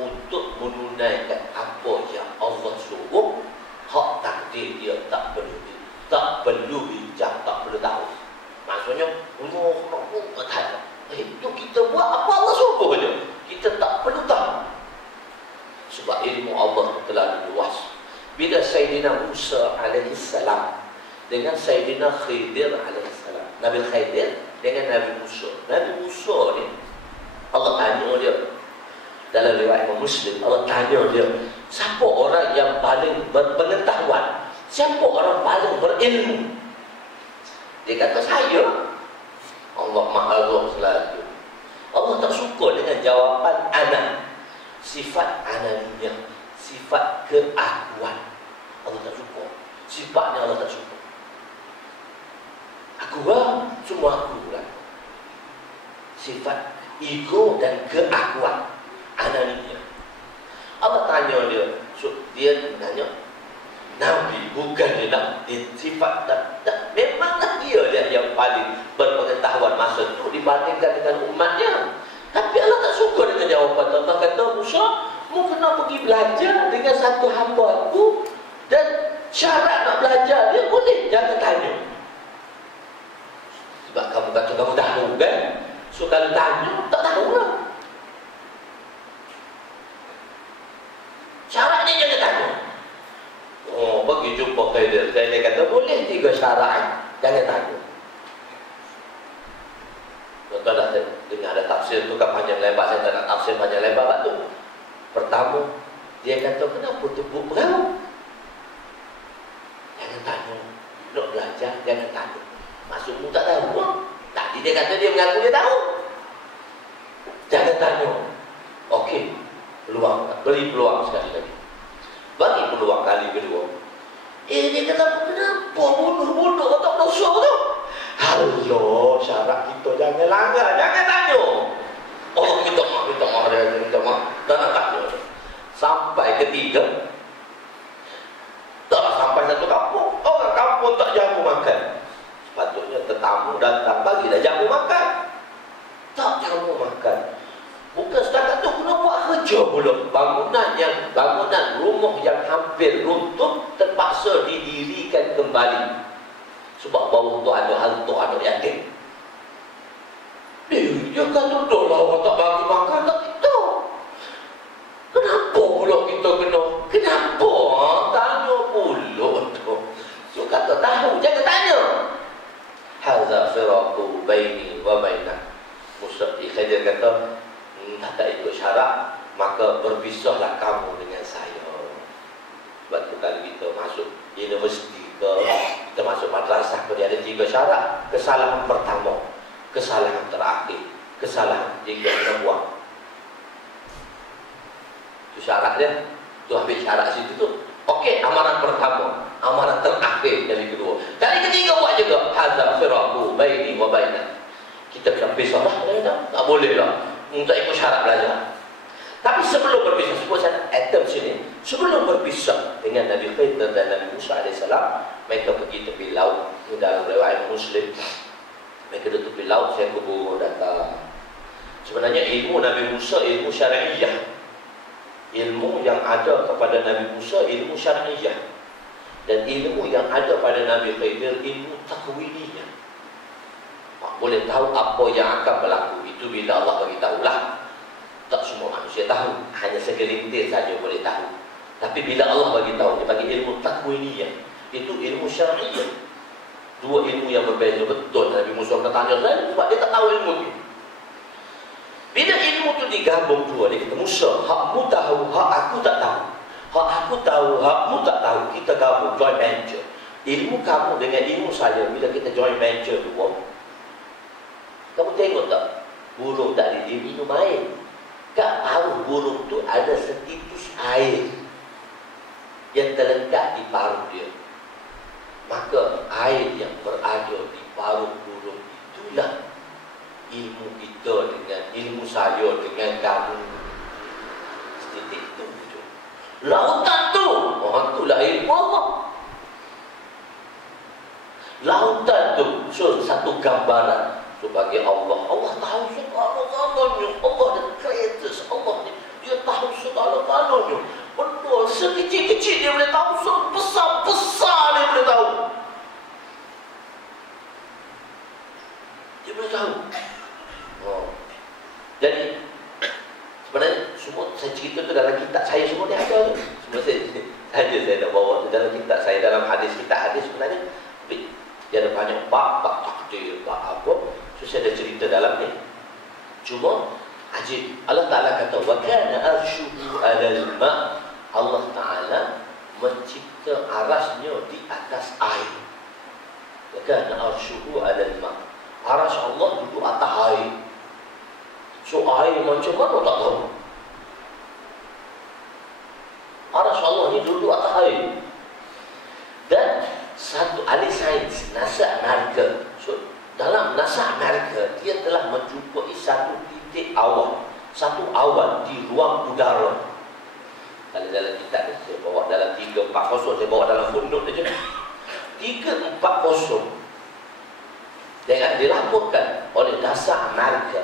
untuk menunaikan apa yang Allah suruh. Hak takdir dia tak perlu bincang, tak perlu tahu. Maksudnya Allah tak. Itu kita buat apa Allah suruh je. Kita tak perlu tahu. Sebab ilmu Allah terlalu luas. Bila Sayyidina Musa alaihissalam dengan Sayyidina Khidir alaihissalam, Nabi Khidir dengan Nabi Musa. Nabi Musa ni Allah tanya dia dalam riwayat Muslim, Allah tanya dia, siapa orang yang paling berpengetahuan? Siapa orang paling berilmu? Dia kata saya. Allah Maha selalu. Allah tak suka dengan jawapan ana. Sifat ananiyah, sifat keakuan. Allah tak suka. Sifatnya Allah tak suka. Aku semua aku lah. Sifat ego dan keakuan, anania. Allah tanya dia tanya, Nabi bukan dia nak sifat tak memanglah dia yang paling berpengetahuan masa itu dibandingkan dengan umatnya. Tapi Allah tak suka dengan jawapan Allah. Kata Musa, mu kena pergi belajar dengan satu hamba aku, dan syarat nak belajar dia boleh, jangan tanya. Sebab kamu kata kamu tahu kan, so kalau tanya tak tahu lah. Syaratnya jangan tanya. Oh, pergi jumpa Khidir. Dia kata boleh 3 syarat, jangan tanya. Tuan-tuan dah dengar ada tafsir tu kan panjang lebar. Saya tak nak tafsir panjang lebar tu. Pertama, dia kata kenapa tebuk perahu? Jangan tanya. Nak belajar, jangan tanya. Maksudmu tak tahu? Tadi dia kata dia mengaku dia tahu. Jangan tanya. Okey, peluang, beri peluang sekali lagi. Bagi peluang kali kedua. Dia kata kenapa bodoh-bodoh tak dosa tu? Halo, syarat kita jangan langgar, jangan tanya. Oh, minta maaf, tak nak tanya. Sampai ketiga, tak sampai satu kampung, orang kampung tak jamu makan. Sepatutnya tetamu datang, bagilah jamu makan. Tak jamu makan. Bukan setakat tu, kena buat kerja pula. Bangunan rumah yang hampir runtuh terpaksa didirikan kembali. Sebab bawah tu ada hantu anak yatim. Dia kata dah lah orang tak bagi makan, tak kita. Kenapa pula kita kena? Kenapa? Tanya pula tu. So kata tahu, jangan tanya. Hadza firaqu baini wa bainak. Musa Khidir kata, tak ikut syarat, maka berpisahlah kamu dengan saya. Sebab tu kalau kita masuk universiti ke, kita masuk madrasah ke, dia ada 3 syarat. Kesalahan pertama, kesalahan terakhir, kesalahan 3 kena buang. Itu syarat dia. Tu ambil syarat situ tu. Okey, amaran pertama, amaran terakhir kali kedua. Kali ketiga buat juga. Hadza firaqu baini wa bainak. Kita kena pisah lah. Tak boleh lah. Tak ikut syarat belajar. Tapi sebelum berpisah, sebut saya atom sini. Sebelum berpisah dengan Nabi Khidir dan Nabi Musa AS, mereka pergi tepi laut. Ini dalam riwayat Muslim. Mereka duduk tepi laut, saya kubur datang. Sebenarnya ilmu Nabi Musa ilmu syariah. Ilmu yang ada kepada Nabi Musa ilmu syariah. Dan ilmu yang ada pada Nabi Khidir ilmu takwiniyah. Boleh tahu apa yang akan berlaku. Itu bila Allah bagi tahulah. Tak semua manusia tahu, hanya segelintir saja boleh tahu. Tapi bila Allah bagi tahu, dia bagi ilmu takwiniyah. Itu ilmu syariah. 2 ilmu yang berbeza betul. Nabi Musa kena tanya saya sebab dia tak tahu ilmu itu. Bila ilmu itu digabung 2, dia kata Musa, hakmu tahu, hak aku tak tahu. Hak aku tahu, hakmu tak tahu. Kita gabung, joint venture. Ilmu kamu dengan ilmu saya, bila kita joint venture 2, kamu tengok tak? Burung tadi dia minum air. Tak tahu burung tu ada setitus air yang terletak di paruh dia. Maka air yang berada di paruh burung itulah ilmu kita dengan ilmu saya dengan kamu. Setitik itu. Lautan tu, itulah ilmu Allah. Lautan tu satu gambaran sebagai Allah. Allah tahu segala-galanya. Allah the greatest. Allah ni, dia tahu segala-galanya. Betul, sekecil-kecil dia boleh tahu, sebesar-besar dia boleh tahu. Dia boleh tahu. Jadi sebenarnya semua saya cerita tu dalam kitab saya semua dia ada tu. Semua saya nak bawa dalam kitab saya, dalam hadis sebenarnya dia ada banyak bab takdir, bab apa. So, saya ada cerita dalam ni. Cuma ajib, Allah Ta'ala kata wa kana arshuhu 'alal ma'. Allah Ta'ala mencipta arasnya di atas air. Wa kana arshuhu 'alal ma'. Aras Allah duduk atas air. So air macam mana tak tahu. Aras Allah ni duduk atas air. Dan satu ahli sains NASA Amerika. So, dalam NASA Amerika, dia telah menjumpai satu titik awan, satu awan di ruang udara. Kalau dalam kitab ni, saya bawa dalam 340, saya bawa dalam footnote saja. 340 dengan dilaporkan oleh NASA Amerika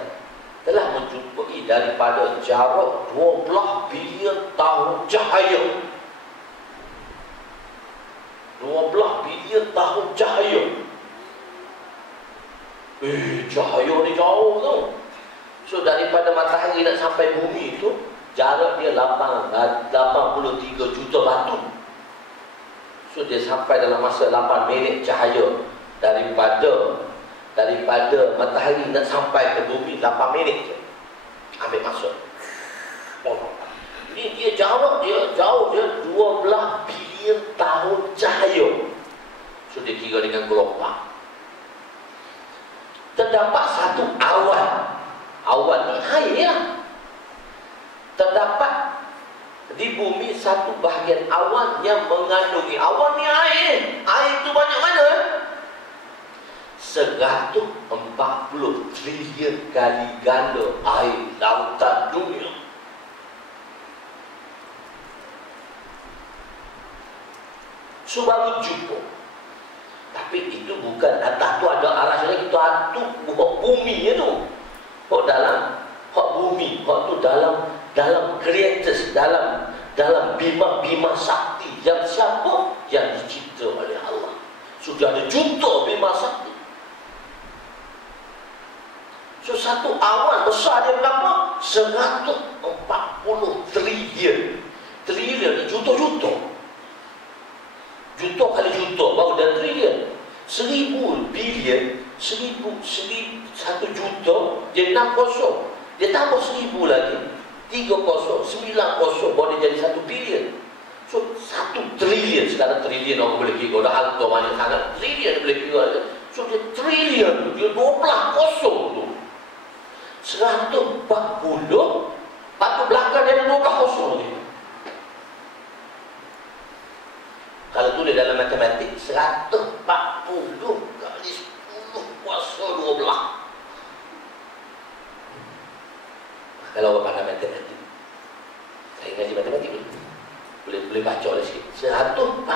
telah menjumpai daripada jarak 12 bilion tahun cahaya. 12 bilion tahun cahaya. Cahaya ni jauh tu. So daripada matahari nak sampai bumi tu, jarak dia 83 juta batu. So dia sampai dalam masa 8 minit cahaya. Daripada matahari nak sampai ke bumi 8 minit je. Ambil masuk. Ini dia jarak dia jauh dia 12 bilion tahun cahaya. So dia kira dengan gelombang. Terdapat satu awan. Awan ni air lah. Terdapat di bumi satu bahagian awan yang mengandungi. Awan ni air. Air tu banyak mana? 140 trilion kali ganda air lautan dunia. So baru jumpa. Tapi itu bukan atas tu ada arah sana, itu tu bumi tu. Hak dalam hak bumi, hak tu dalam creators, dalam bima sakti yang siapa yang dicipta oleh Allah. Sudah ada juta bima sakti. So satu awan besar dia berapa? 140 trilion. Trilion ni juta-juta. Juta kali juta baru dah trilion. 1000 bilion, 1 juta, dia 6 kosong. Dia tambah 1000 lagi. 3 kosong, 9 kosong baru dia jadi 1 bilion. So 1 trilion. Sekarang trilion orang boleh kira. Dah harga banyak sangat. Trilion boleh kira. So dia trilion. Dia 12 kosong tu. 140. Lepas tu belakang dia ada 12 kosong ni. Kalau tulis dalam matematik 140 kali 10 kuasa 12. Kalau orang pandai matematik, saya ngaji matematik boleh baca lah sikit. 140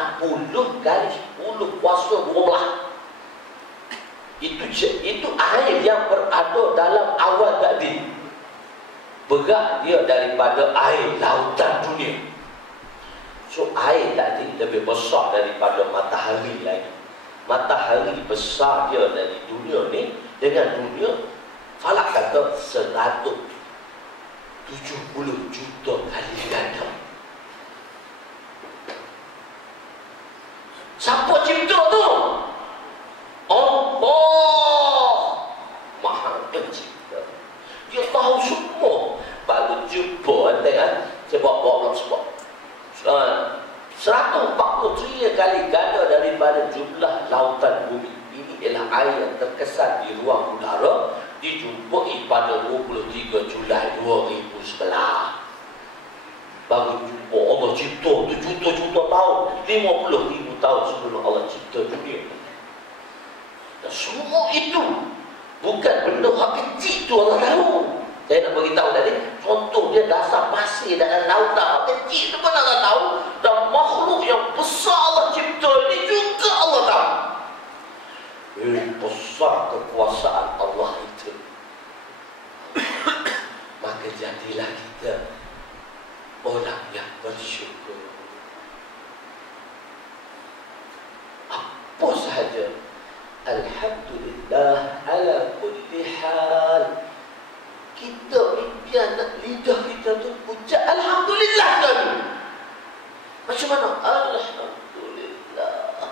kali 10 kuasa 12. Itu air yang berada dalam awan tadi. Berat dia daripada air lautan dunia. So air tadi lebih besar daripada matahari lagi. Matahari besar dia dari dunia ni dengan dunia falak kata 170 juta kali ganda. Siapa cipta tu? Allah Maha Pencipta. Dia tahu semua. Baru jumpa kan? Saya bawa sebab 140 trilion kali ganda daripada jumlah lautan bumi. Ini ialah air yang terkesan di ruang udara, dijumpai pada 23 Julai 2011. Baru jumpa Allah cipta tu juta-juta tahun, 50,000 tahun sebelum Allah cipta dunia. Dan semua itu bukan benda hak kecil tu Allah tahu. Saya nak beritahu tadi, contoh dia dasar pasir dalam lautan hak kecil tu pun Allah tahu. Dan makhluk yang besar Allah cipta ini juga Allah tahu. Besar kekuasaan Allah itu. Maka jadilah kita orang yang bersyukur. Apa sahaja, alhamdulillah ala kulli hal. Kita biar lidah kita tu ucap alhamdulillah dulu. Macam mana? Alhamdulillah.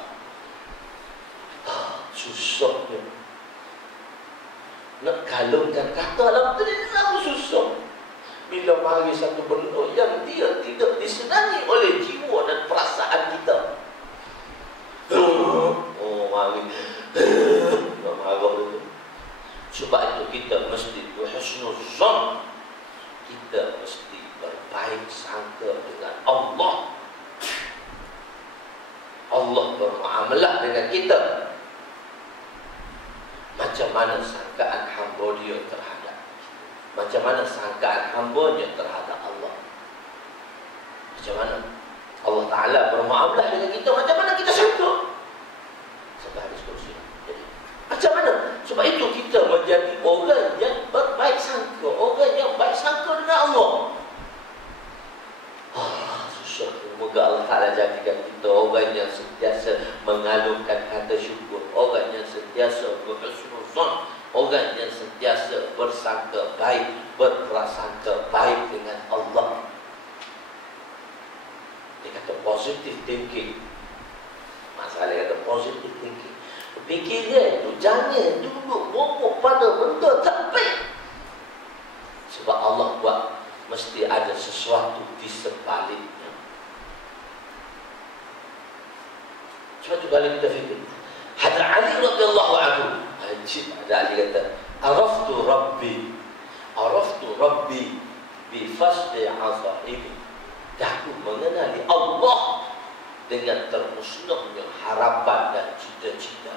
Susahnya nak kalungkan kata alhamdulillah pun susah. Bila mari satu benda yang dia tidak disenangi oleh jiwa dan perasaan kita. Mari nak marah dulu. Sebab itu kita mesti husnuzan. Kita mesti berbaik sangka dengan Allah. Allah bermuamalah dengan kita. Macam mana sangkaan hamba dia terhadap, macam mana sangkaan hambanya terhadap Allah. Macam mana Allah Ta'ala bermuamalah dengan kita, macam mana kita sangka. Sampai habis kursi. Jadi, macam mana? Sebab itu kita menjadi orang yang berbaik sangka, orang yang baik sangka dengan Allah. Susah. Semoga Allah Ta'ala jadikan kita orang yang sentiasa mengalungkan kata syukur, orang yang sentiasa berhusnuzon, orang yang sentiasa bersangka baik, berprasangka baik dengan Allah. Dia kata positive thinking. Masalah dia kata positive thinking. Fikirnya itu jangan duduk bongkok pada benda tak baik. Sebab Allah buat mesti ada sesuatu di sebaliknya. Sebab tu kalau kita fikir, Hadrat Ali radhiyallahu anhu, ajib, ada Ali kata, araftu rabbi bi fasdi azaibi. Aku mengenali Allah dengan termusnahnya harapan dan cita-cita.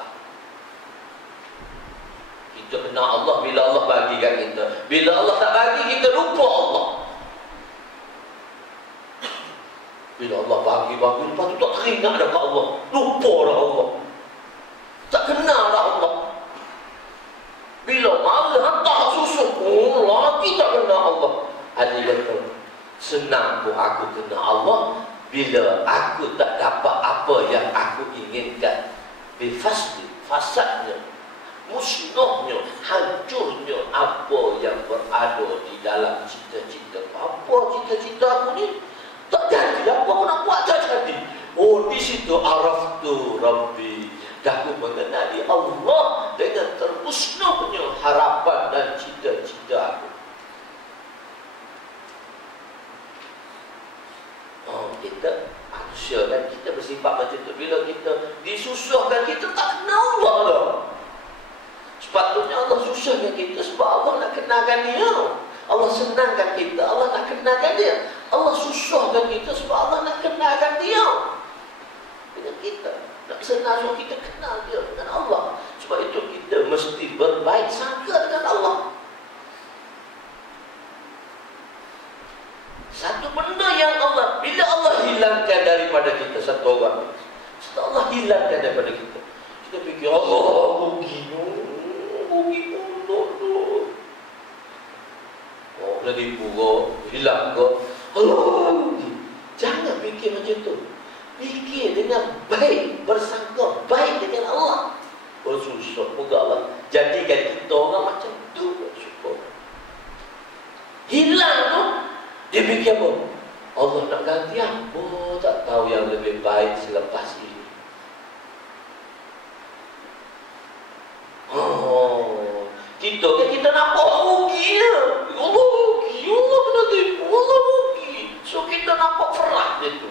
Kita kenal Allah bila Allah bagi kat kita. Bila Allah tak bagi, kita lupa Allah. Bila Allah bagi, lepas tu tak teringat dah kat Allah. Lupa dah Allah. Tak kenal dah Allah. Bila malah hantar susuh, lagi tak kenal Allah. Ada kata, senang pun aku kenal Allah bila aku tak dapat apa yang aku inginkan. Bifasdi, fasadnya, musnahnya, hancurnya apa yang berada di dalam cita-cita. Apa cita-cita aku ni? Tak jadi, apa aku nak buat tak jadi. Oh, di situ araftu rabbi. Aku mengenali Allah dengan termusnahnya harapan dan cita-cita aku. Kita manusia kan, kita bersifat macam tu. Bila kita disusahkan, kita tak kenal Allah dah. Sepatutnya Allah susahkan kita sebab Allah nak kenalkan dia. Allah senangkan kita, Allah nak kenalkan dia. Allah susahkan kita sebab Allah nak kenalkan dia dengan kita. Nak senang kita kenal dia dengan Allah. Sebab itu kita mesti berbaik sangka dengan Allah. Satu benda yang Allah, bila Allah hilangkan daripada kita satu orang, setelah Allah hilangkan daripada kita, kita fikir Allah rugi dah tipu hilang ke, Allah rugi. Jangan fikir macam tu. Fikir dengan baik, bersangka baik dengan Allah. Bersusah, moga Allah jadikan kita orang macam tu. Bersyukur. Hilang tu, dia fikir apa? Allah nak ganti apa? Tak tahu yang lebih baik selepas ini. Kita kan kita nampak rugi je. Allah rugi, Allah kena tipu, Allah rugi. So kita nampak ferah je tu.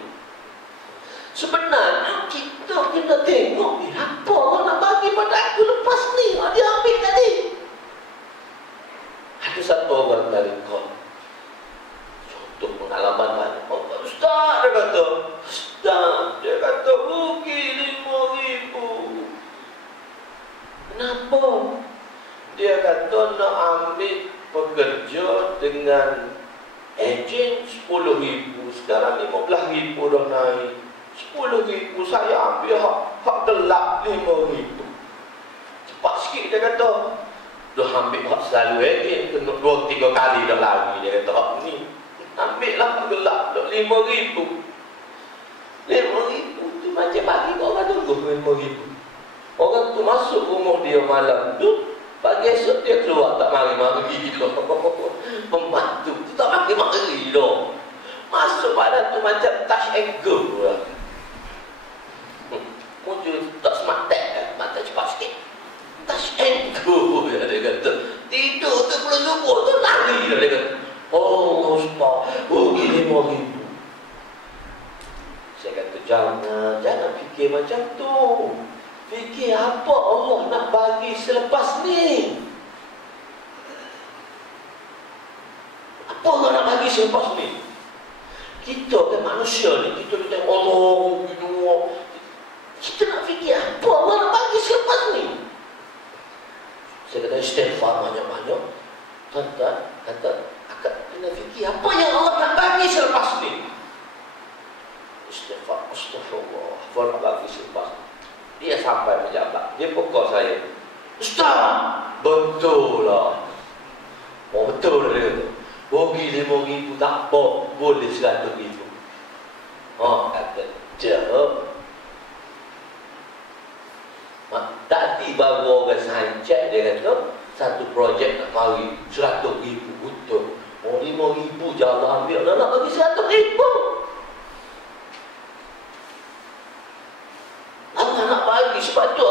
Sebenarnya kita kena tengok apa Allah nak bagi pada aku lepas ni. Dia ambil tadi. Ada satu orang dari kau, contoh pengalaman banyak. Ustaz, dia kata rugi 5,000. Kenapa? Dia kata nak ambil pekerja dengan ejen 10,000. Sekarang 15,000 dah naik. 10,000 saya ambil hak gelap 5,000. Cepat sikit dia kata. Dah ambil hak selalu ejen, kena 2-3 kali dah lagi. Dia kata hak ni ambil lah hak gelap 5,000. 5,000 tu macam bagi kau orang tunggu 5,000. Orang tu masuk rumah dia malam tu, pagi esok dia keluar tak mari-mari dah. Pembantu tu tak mari-mari dah. Masuk pada tu macam touch and go lah. Muncul tak smart tag kan, mata cepat sikit. Touch and go dia kata. Tidur tu belum subuh tu lari dia kata. Oh Ustaz, rugi 5,000. Saya kata jangan fikir macam tu. Fikir apa Allah nak bagi selepas ni. Apa Allah nak bagi selepas ni? Kita kan manusia ni, kita tengok Allah gitu. Kita nak fikir apa Allah nak bagi selepas ni. Saya kata istighfar banyak-banyak. Tuan-tuan kata akak kena fikir apa yang Allah nak bagi selepas ni. Istighfar, astagfirullah, apa nak bagi selepas ni. Dia sampai pejabat, dia pukul saya. Ustaz, betul lah. Oh betul dia tu. Rugi 5,000 tak apa, boleh 100,000. Oh kata jawab. Tadi baru orang sains cek, dia kata satu projek nak mari 100,000 betul. Oh 5,000 je Allah ambil, nak bagi 100,000. Allah nak bagi sebab tu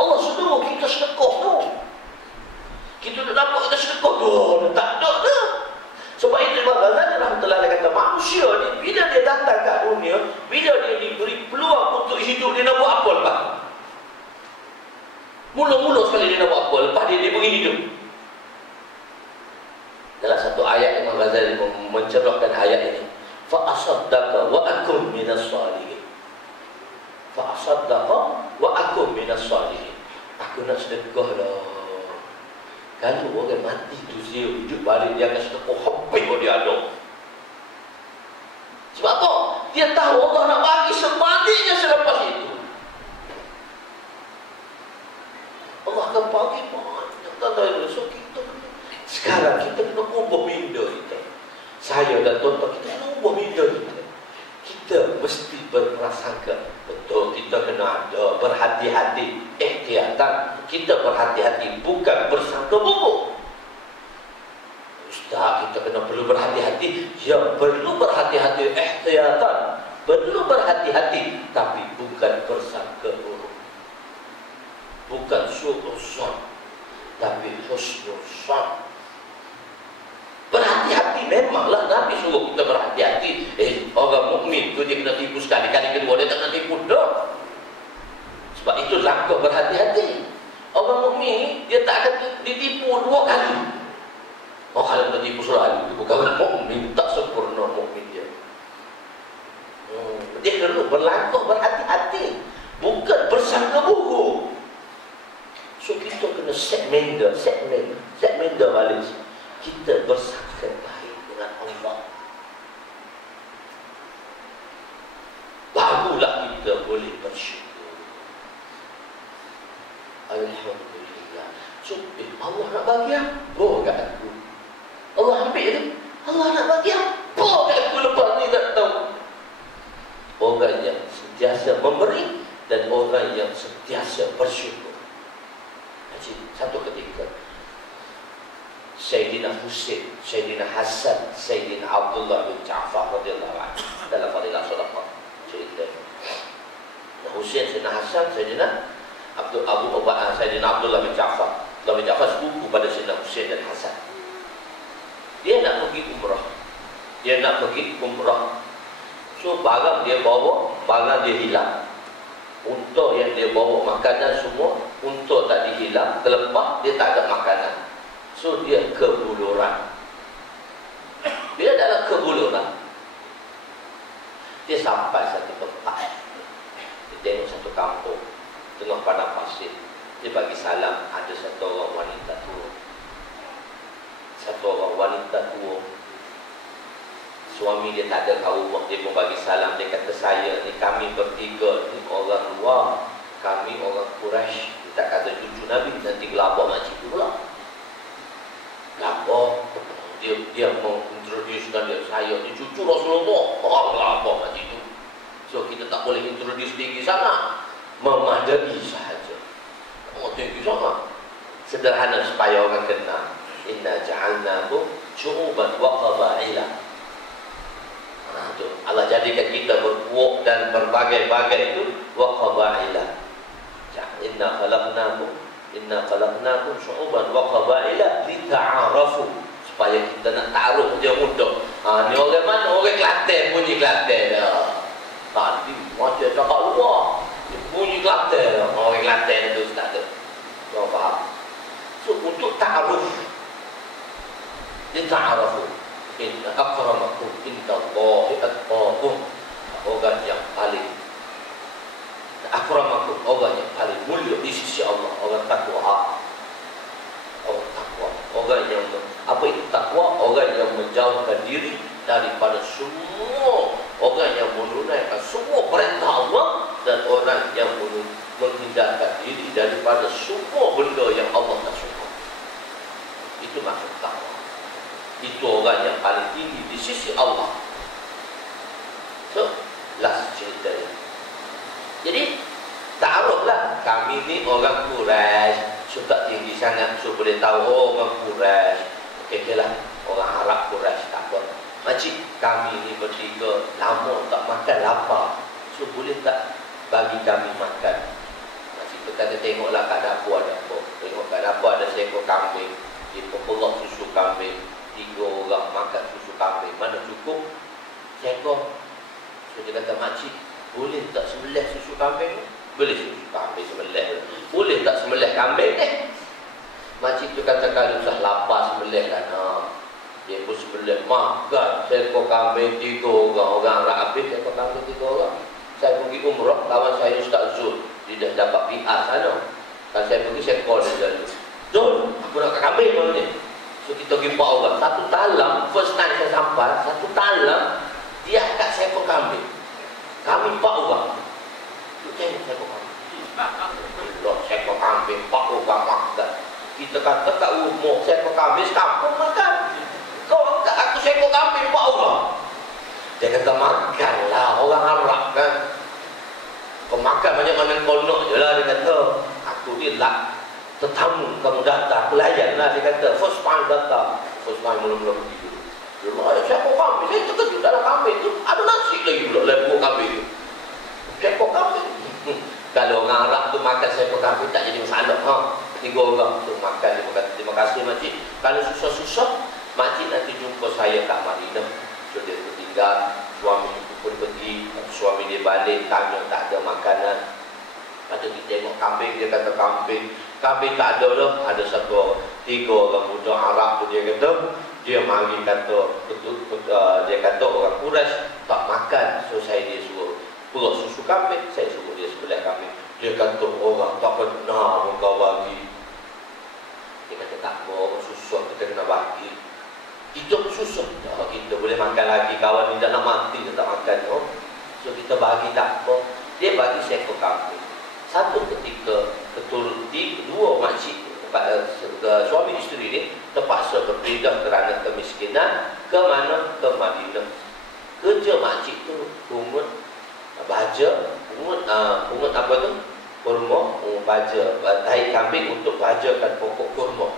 Allah suruh kita sedekah tu. Kita nak dapat kita sedekah tu, tak ada dah. Sebab itu Imam Ghazali rahmatullah kata manusia ni bila dia datang kat dunia, bila dia diberi peluang untuk hidup, dia nak buat apa lepas? Mula-mula sekali dia nak buat apa lepas dia diberi hidup. Dalam satu ayat Imam Ghazali mencerahkan ayat ini. Fa asaddaqa wa akum minas salihin. Fa asaddaqa wa akum minas salihin. Aku nak sedekah dah. Kalau orang mati tu dia hidup balik, dia akan sedekah habis pun dia ada. Sebab apa? Dia tahu Allah nak bagi sebaliknya selepas itu. Allah akan bagi banyak. Tuan-tuan, so kita sekarang kita kena ubah minda kita. Saya dan tuan-tuan kita kena ubah minda kita. Kita mesti berprasangka. Betul, kita kena ada berhati-hati, ihtiyatan. Kita berhati-hati, bukan bersangka buruk. Ustaz, kita kena perlu berhati-hati. Ya, perlu berhati-hati, ihtiyatan. Perlu berhati-hati, tapi bukan bersangka buruk. Bukan su'uzzon, tapi husnuzzon. Berhati-hati memanglah Nabi suruh kita berhati-hati. Orang mukmin tu dia kena tipu sekali, kali kedua dia tak kena tipu dah. Sebab itu langkah berhati-hati. Orang mukmin dia tak akan ditipu 2 kali. Oh kalau kena tipu sekali, bukan orang mukmin, tak sempurna mukmin dia. Dia perlu berlangkah berhati-hati, bukan bersangka buruk. So kita kena segmenta balik. Kita bersangka baik dengan Allah. Barulah kita boleh bersyukur. Alhamdulillah. So, Allah nak bagi apa kat aku? Allah ambil tu. Allah nak bagi apa kat aku lepas ni tak tahu. Orang yang sentiasa memberi dan orang yang sentiasa bersyukur. Satu ketika Sayyidina Husain, Sayyidina Hasan, Sayyidina Abdullah bin Ja'far radhiyallahu anhu dalam fadilah sedekah cerita. Husain, Sayyidina Hasan, Sayyidina Abdullah bin Ja'far. Abdullah bin Ja'far sepupu pada Sayyidina Husain dan Hasan. Dia nak pergi umrah. So barang dia bawa, barang dia hilang. Untuk yang dia bawa makanan semua, untuk tak dihilang, terlepas dia tak ada makanan. So dia kebuluran. Bila dalam kebuluran, dia sampai satu tempat. Dia tengok satu kampung tengah padang pasir. Dia bagi salam, ada satu orang wanita tua. Suami dia tak ada kat rumah, dia pun bagi salam. Dia kata, saya ni, kami bertiga ni orang luar, kami orang Quraisy. Dia tak kata cucu Nabi, nanti gelabah macam tu pula. Gelabah, dia mengintroducekan dia, saya ni cucu Rasulullah. Gelabah macam tu. So kita tak boleh introduce tinggi sana, memadai sahaja. Tinggi sana sederhana supaya orang kenal. Inna ja'alnakum syu'uban wa qaba'ila. Allah jadikan kita berpuak dan berbagai-bagai itu wa qaba'ila. Inna khalaqnakum syu'uban wa qaba'ila lita'arafu, supaya kita nak taruh dia mudah. Ni orang mana? Orang Kelantan, bunyi Kelantan dah. Tadi macam cakap luar, bunyi Kelantan. Orang Kelantan tu ustaz tu. Kau faham? So untuk ta'aruf, lita'arafu. Inna akramakum indallahi atqakum. Orang yang paling akramakum, orang yang paling mulia di sisi Allah, orang takwa. Orang takwa, orang yang apa itu takwa? Orang yang menjauhkan diri daripada semua, orang yang menunaikan semua perintah Allah, dan orang yang menghindarkan diri daripada semua benda yang Allah tak suka. Itu maksud takwa. Itu orang yang paling tinggi di sisi Allah. So, last cerita ini. Jadi taruhlah kami ni orang Quraisy, suka tinggi sangat, so boleh tahu orang Quraisy. Okey lah, orang Arab Quraisy tak apa. Makcik kami ni bertiga lama tak makan, lapar, so boleh tak bagi kami makan? Makcik berkata, tengoklah kat dapur ada apa. Tengok kat dapur ada seekor kambing, dia perperok susu kambing, 3 orang makan susu kambing, mana cukup seekor. So dia kata, makcik boleh tak sembelih susu kambing? Boleh susu kambing sembelih. Boleh tak sembelih kambing ni? Makcik tu kata, kalau dah lapar sembelih kan. Dia pun sembelih, makan seekor kambing 3 orang. Orang Arab habis seekor kambing 3 orang. Saya pergi umrah, kawan saya Ustaz Zul, dia dah dapat PR sana. Kan saya pergi, saya call dia dulu, Zul, aku nak kambing malam ni. So kita pergi 4 orang. Satu talam, first time saya sampai, satu talam dia angkat seekor kambing. Kami 4 orang. Tu tengok seekor kambing. Loh, seekor kambing 4 orang makan. Kita kata kat rumah seekor kambing sekampung makan. Kau angkat aku seekor kambing 4 orang. Dia kata, makanlah, orang Arab kan. Kau makan banyak mana kau nak je lah. Dia kata, aku ni lah tetamu, kamu datang, pelayan lah. Dia kata, first time datang. First time mula-mula pergi dulu. Dia ada seekor kambing. Saya terkejut dalam kambing tu ada nasi lagi pula, lepas kambing tu. Seekor kambing. Kalau orang Arab tu makan seekor kambing tak jadi masalah. 3 orang tu makan. Dia kata, terima kasih makcik. Kalau susah-susah, makcik nanti jumpa saya kat Madinah. So dia tinggal, suami pun pergi, suami dia balik, tanya tak ada makanan. Lepas tu dia tengok kambing, dia kata kambing tak ada dah. Ada 3 orang muda Arab tu, dia kata, dia mari kata, dia kata orang Quraisy tak makan. So dia suruh perut susu kambing, saya suruh dia sebelah kambing. Dia kata, orang tak pernah kau bagi. Dia kata, tak apa, orang susah, kita kena bagi. Kita susah, kita boleh makan lagi. Kawan ni dah nak mati, dia tak makan. So kita bagi, tak apa. Dia bagi seekor kambing. Satu ketika dua makcik, suami isteri ni terpaksa berpindah kerana kemiskinan. Ke mana? Ke Madinah. Kerja makcik tu pungut baja, pungut apa tu? Kurma, baja, tahi kambing untuk bajakan pokok kurma.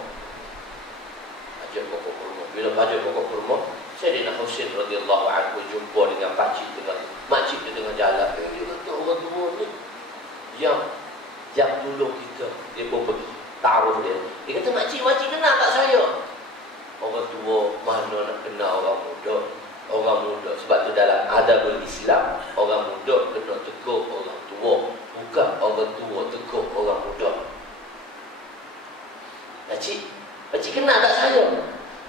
Baja pokok kurma. Bila baja pokok kurma, Sayyidina Husain radhiyallahu anhu jumpa dengan makcik tu dengan jalan. Dia kata, orang tua ni yang tolong kita. Dia pun pergi taruh dia. Dia kata, makcik kenal tak saya? Orang tua mana nak kenal orang muda? Orang muda, sebab tu dalam adabul Islam, orang muda kena tegur orang tua, bukan orang tua tegur orang muda. Makcik kenal tak saya?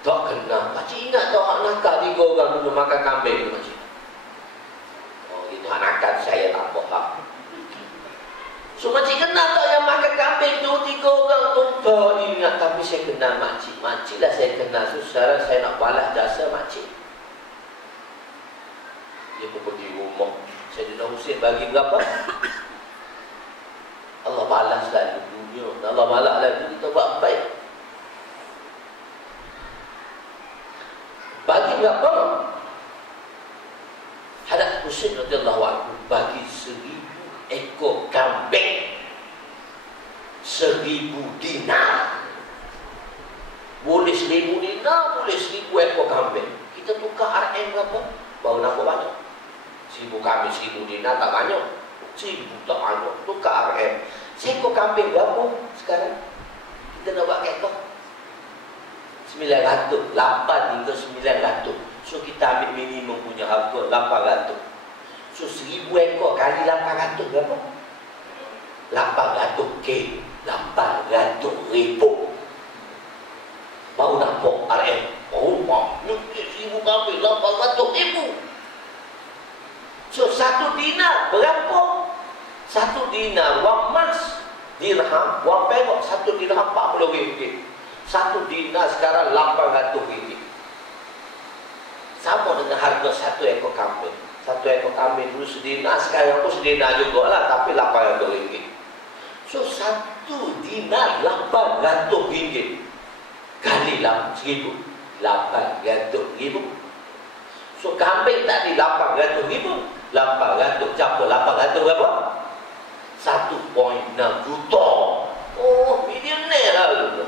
Tak kenal. Makcik ingat tak hak nakal 3 orang dulu makan kambing tu, makcik? Oh, itu hak nakal saya tak faham. So makcik kenal tak yang makan kambing tu 3 orang tu? Tak ingat, tapi saya kenal makcik. Makcik lah saya kenal. So sekarang saya nak balas jasa makcik. Dia pun pergi rumah. Sayyidina Husain bagi berapa? Allah balas lagi dunia. Allah balas lagi kita buat baik. Bagi berapa? Hadrat Husain radhiyallahu anhu bagi 1000 ekor kambing, 1000 dinar. Boleh 1000 dinar, boleh 1000 ekor kambing. Kita tukar RM berapa? Baru nampak banyak. 1000 kambing, 1000 dinar tak banyak. 1000 tak banyak. Tukar RM. Seekor kambing berapa sekarang? Kita nak buat kereta 900, 8 hingga 900. So kita ambil minimum punya harga 800. So 1000 ekor kali 800 berapa? 800k, 800,000. Baru nampak RM. Baru nampak 1000 kambing 800,000. So 1 dinar berapa? 1 dinar, wang emas, dirham, wang perak, 1 dirham 40 ringgit. 1 dinar sekarang 800 ringgit. Sama dengan harga 1 ekor kambing. 1 ekor kambing dulu sedinar, sekarang pun sedinar juga lah, tapi 800 ringgit. So 1 dinar 800 ringgit kali 1,000, 800 ribu. So kambing tadi 800 ribu, 800 campur 800 berapa? 1.6 juta. Oh, milioner lah.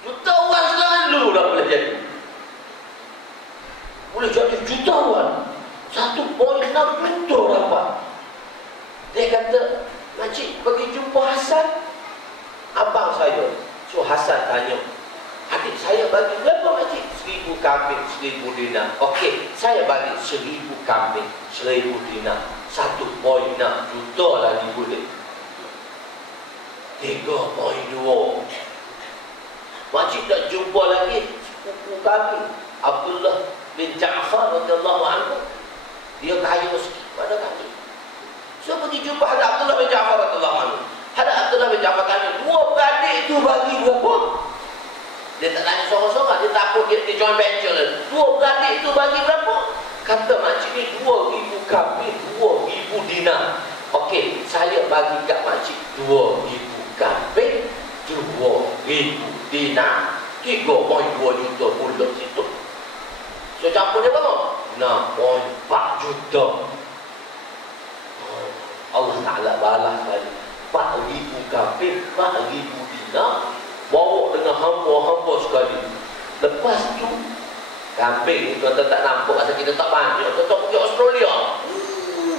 Jutawan selalu dah boleh jadi. Boleh jadi jutawan. 1.6 juta dapat. Dia kata, makcik pergi jumpa Hasan, abang saya. So Hasan tanya, adik saya bagi berapa makcik? 1,000 kambing, 1,000 dinar. Okey, saya bagi 1,000 kambing, 1,000 dinar. 1.6 juta lagi boleh. 3.2. Makcik tak jumpa lagi sepupu kami, Abdullah bin Ja'far radhiyallahu anhu. Dia kaya sikit pada kami. So pergi jumpa Hadrat Abdullah bin Ja'far radhiyallahu anhu. Hadrat Abdullah bin Ja'far tanya, 2 beradik tu bagi berapa? Dia tak tanya sorang-sorang, dia takut dia join venture. 2 beradik tu bagi berapa? Kata makcik ni 2,000 kambing, 2,000 dinar. Okey, saya bagi kat makcik 2,000 kambing, 2,000 dinar. 3.2 juta bulat situ. So campur dia berapa? 6.4 juta. Allah Ta'ala balas tadi 4,000 kambing, 4,000 dinar, bawa dengan hamba-hamba sekali. Lepas tu kambing ni tuan-tuan tak nampak, asal kita tak banyak. Tuan-tuan pergi Australia,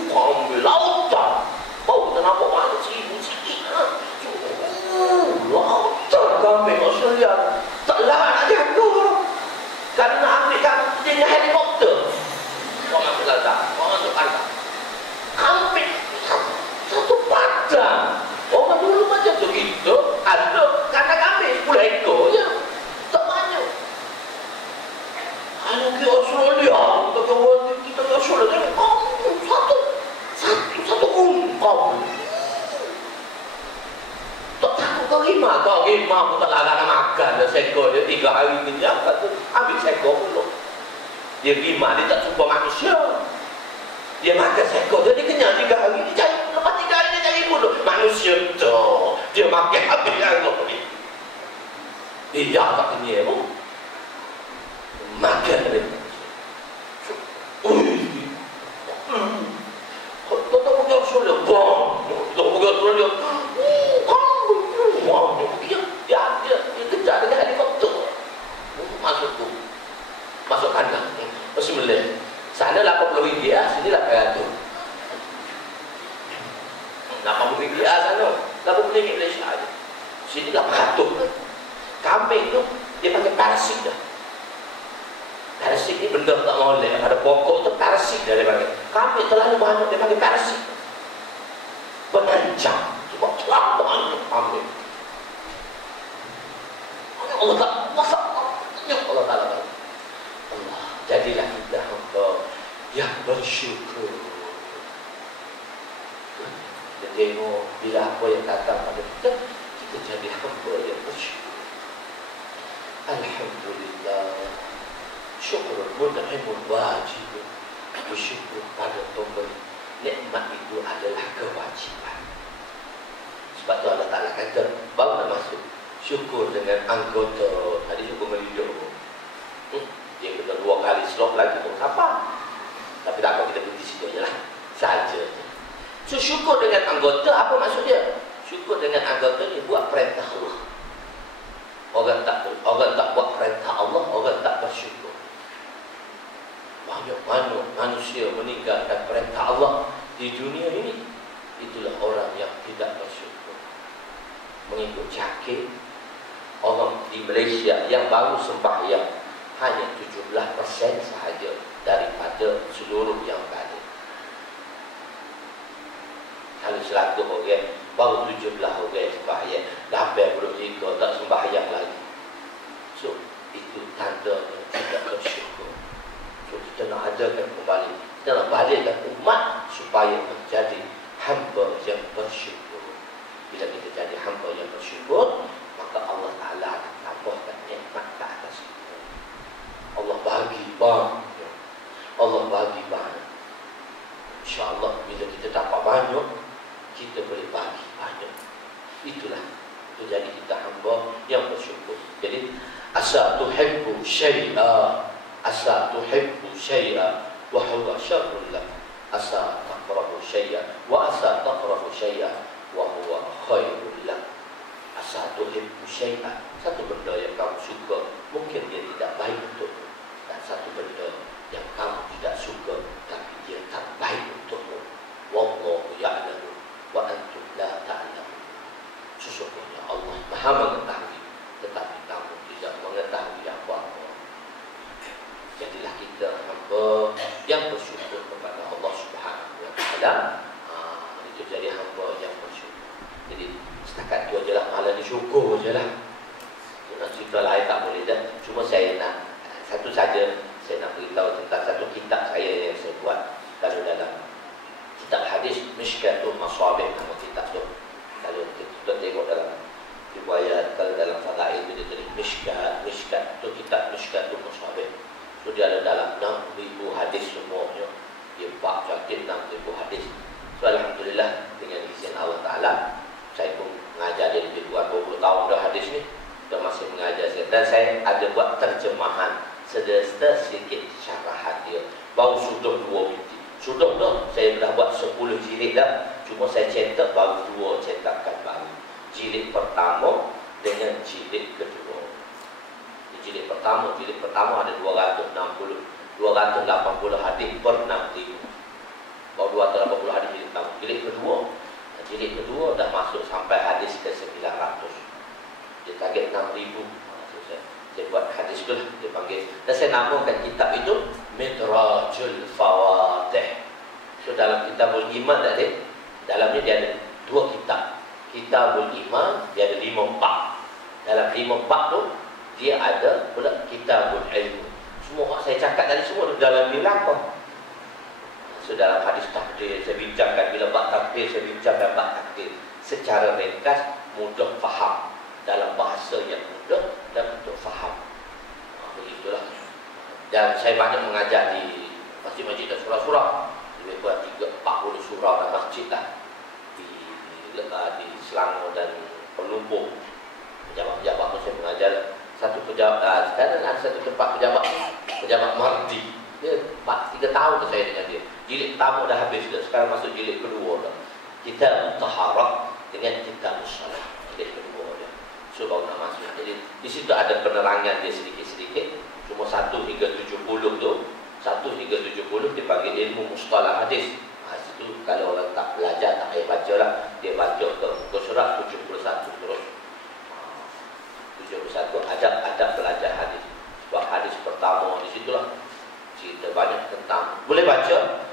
kambing lautan, kita nampak banyak 1,000 sikit. Lautan kambing Australia, tak larat nak jaga. Kalau nak ambil kambing jenis helikopter, orang ambil lautan, orang masuk pantai. Kambing satu padang. Orang dulu macam tu gitu. Ada kandang kambing 10 ekor je, tak banyak. Kalau ke Australia, kita ke Australia, satu umpam. Tak takut kau rimah. Kau rimah pun tak larang nak makan dah sekor dia 3 hari kenyang. Lepas tu ambil sekor pula. Dia rimah, dia tak jumpa manusia. Dia makan sekor dia, dia kenyang 3 hari. Dia cari, lepas 3 hari dia cari pula manusia tu. Dia makan habis yang ni. Dia tak kenyang pun. Makan dia. Kau pergi Australia, bang. Kau pergi Australia, dia kejar dengan helikopter. Masuk kandang. Masih melek. Sana 80 ringgit lah, sini 800. 80 ringgit lah sana. 80 ringgit Malaysia aja. Sini 800. Kambing tu dia pakai parasit dah. Parasit ni benda tak molek. Ada pokok tu parasit dah dia pakai. Kambing terlalu banyak dia pakai parasit. Penancang. Sebab terlalu banyak kambing. Allah tak masak. Allah Ta'ala. Allah, jadilah kita hamba yang bersyukur. Kita tengok bila apa yang datang pada kita, kita jadi hamba yang bersyukur. Alhamdulillah. Syukur mun'imul wajib. Bersyukur pada pemberi. Nikmat itu adalah kewajiban. Sebab tu Allah Ta'ala kata, baru nak masuk syukur dengan anggota. Tadi syukur melidur. Dia kena 2 kali slot lagi pun apa. Tapi tak apa, kita berhenti situ je lah. Saja. So syukur dengan anggota, apa maksud dia? Syukur dengan anggota ni buat perintah Allah. Orang tak buat perintah Allah, orang tak bersyukur. Banyak manusia meninggalkan perintah Allah di dunia ini. Itulah orang yang tidak bersyukur. Mengikut Syakir, orang di Malaysia yang baru sembahyang hanya 17% sahaja daripada seluruh yang ada. Kalau 100 orang, baru 17 orang sembahyang, 83 tak sembahyang lagi. So, itu tanda yang tidak bersyukur. So, kita nak adakan kembali, kita nak balikkan umat supaya menjadi hamba yang bersyukur. Bila kita jadi hamba yang bersyukur, maka Allah Ta'ala akan tambahkan nikmat ke atas kita. Allah bagi banyak. Allah bagi banyak. InsyaAllah bila kita dapat banyak, kita boleh bagi banyak. Itulah. Itu jadi kita hamba yang bersyukur. Jadi asa tuhibbu syai'a, asa tuhibbu syai'a wa huwa syarrun lak, asa takrahu syai'a wa asa takrahu syai'a wa huwa khairul lak. Asa tuhibbu syai'a, satu benda yang kamu suka mungkin dia tidak baik untukmu, dan satu benda yang kamu tidak suka tapi dia terbaik untukmu. Wallahu ya'lamu wa antum la ta'lamun. Sesungguhnya Allah Maha mengetahui, tetapi kamu tidak mengetahui apa-apa. Jadilah kita hamba yang bersyukur kepada Allah Subhanahu wa Ta'ala. Itu jadi hamba yang bersyukur. Jadi setakat itu ajalah, malah disyukur ajalah. Nak cerita lain tak boleh dah. Cuma saya nak satu saja, saya nak beritahu tentang satu kitab saya yang saya buat. Kalau dalam kitab hadis Mishkatul Masabih, nama kitab tu. Kalau kita tengok dalam riwayat, kalau dalam fadail dia tulis Mishkat tu kitab Mishkatul Masabih. So dia ada dalam 6,000 hadis semuanya. Dia bab cantik 6,000 hadis. So alhamdulillah dengan izin Allah Ta'ala, saya pun mengajar dia lebih kurang 20 tahun dah hadis ni. Dah masih mengajar saya. Dan saya ada buat terjemahan sedikit syarahan dia. Baru sudah 2 biji. Sudah dah, saya dah buat 10 jilid dah. Cuma saya cetak baru 2 cetakan baru. Jilid pertama dengan jilid kedua. Di jilid pertama ada 280 hadis per 6,000. Baru 280 hadis jilid pertama. Jilid kedua dah masuk sampai hadis ke 900. Dia target 6,000. Saya buat hadis tu lah, dia panggil. Dan saya namakan kitab itu Midrajul Fawadih. So dalam Kitabul Iman tadi, dalamnya dia ada 2 kitab. Kitabul Iman, dia ada 5 bab. Dalam 5 bab tu, dia ada pula Kitabul Ilmu. Semua saya cakap tadi semua dalam belakang. So dalam hadis takdir, saya bincangkan bila bab takdir, saya bincangkan bab takdir secara ringkas, mudah faham, dalam bahasa yang mudah dan untuk faham. Begitulah. Dan saya banyak mengajar di masjid-masjid dan surah-surah. Lebih kurang 40 surah dan masjid lah di Selangor dan Pelumpur. Pejabat-pejabat pun saya mengajar. Satu pejabat, sekarang ada satu tempat pejabat Mardi. Dia 3 tahun dah saya dengan dia. Jilid pertama dah habis dah. Sekarang masuk jilid kedua dah. Kitab Taharah dengan Kitab Salah. Jilid kedua dah. So baru nak masuk. Jadi di situ ada penerangan dia sedikit-sedikit. Cuma 1 hingga 70 tu, 1 hingga 70 dipanggil ilmu mustalah hadis. Situ kalau orang tak belajar, tak payah baca lah. Dia baca ke muka surat 71 terus. 71 adab belajar hadis. Sebab hadis pertama di situlah cerita banyak tentang, boleh baca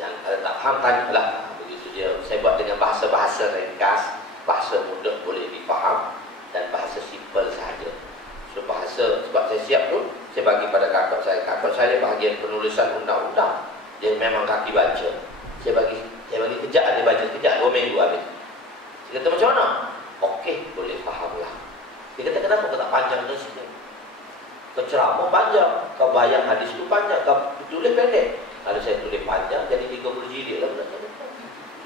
dan kalau tak faham tanyalah. Begitu dia. Saya buat dengan bahasa-bahasa ringkas, bahasa mudah boleh difaham dan bahasa simple saja. So bahasa, sebab saya siap tu, saya bagi pada kakak saya bahagian penulisan undang-undang. Dia memang kaki baca. Saya bagi kejap, dia baca kejap, 2 minggu habis. Saya kata macam mana? Okey, boleh faham lah. Dia kata kenapa kau tak panjang ke sini? Kau ceramah panjang, kau bayang hadis itu panjang, kau tulis pendek. Kalau saya tulis panjang, jadi 30 jilid lah.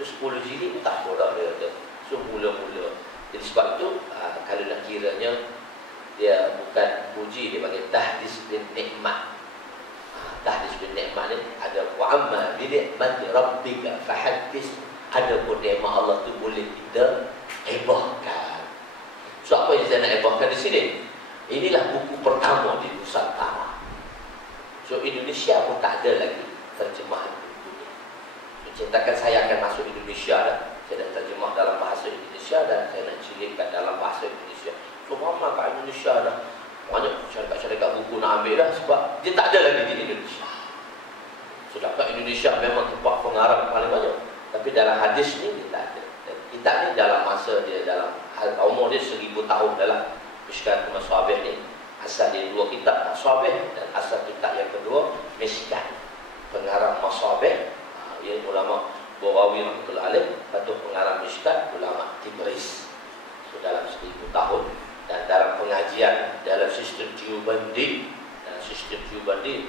Terus 10 jilid tak boleh dia. So mula-mula. Jadi sebab itu, kalau nak kiranya, dia bukan puji, dia panggil tahdis bin nikmat. Tahdis bin nikmat ni ada wa'amma bi ni'mati rabbika fahaddis. Ada pun nikmat Allah tu boleh kita hebahkan. So apa yang saya nak hebahkan di sini? Inilah buku pertama di Nusantara. So Indonesia pun tak ada lagi terjemahan buku. So, cetakan saya akan masuk Indonesia dah. Saya dah terjemah dalam bahasa Indonesia dan saya nak jilidkan dalam bahasa Indonesia. So ramai kat Indonesia dah. Banyak syarikat-syarikat buku nak ambil dah sebab dia tak ada lagi di Indonesia. So kat Indonesia memang tempat pengarang paling banyak. Tapi dalam hadis ni dia tak ada. Kitab ni dalam masa dia, dalam umur dia 1000 tahun dalam Mishkatul Masabih ni. Asal dia 2 kitab Masabih dan asal kitab yang kedua Mishkat, pengarang Masabih. Ia ulama Bawawi rahmatullah alaih, satu pengarang Mishkat, ulama Tibris. So, dalam 1000 tahun, dan dalam pengajian dalam sistem Diubandi,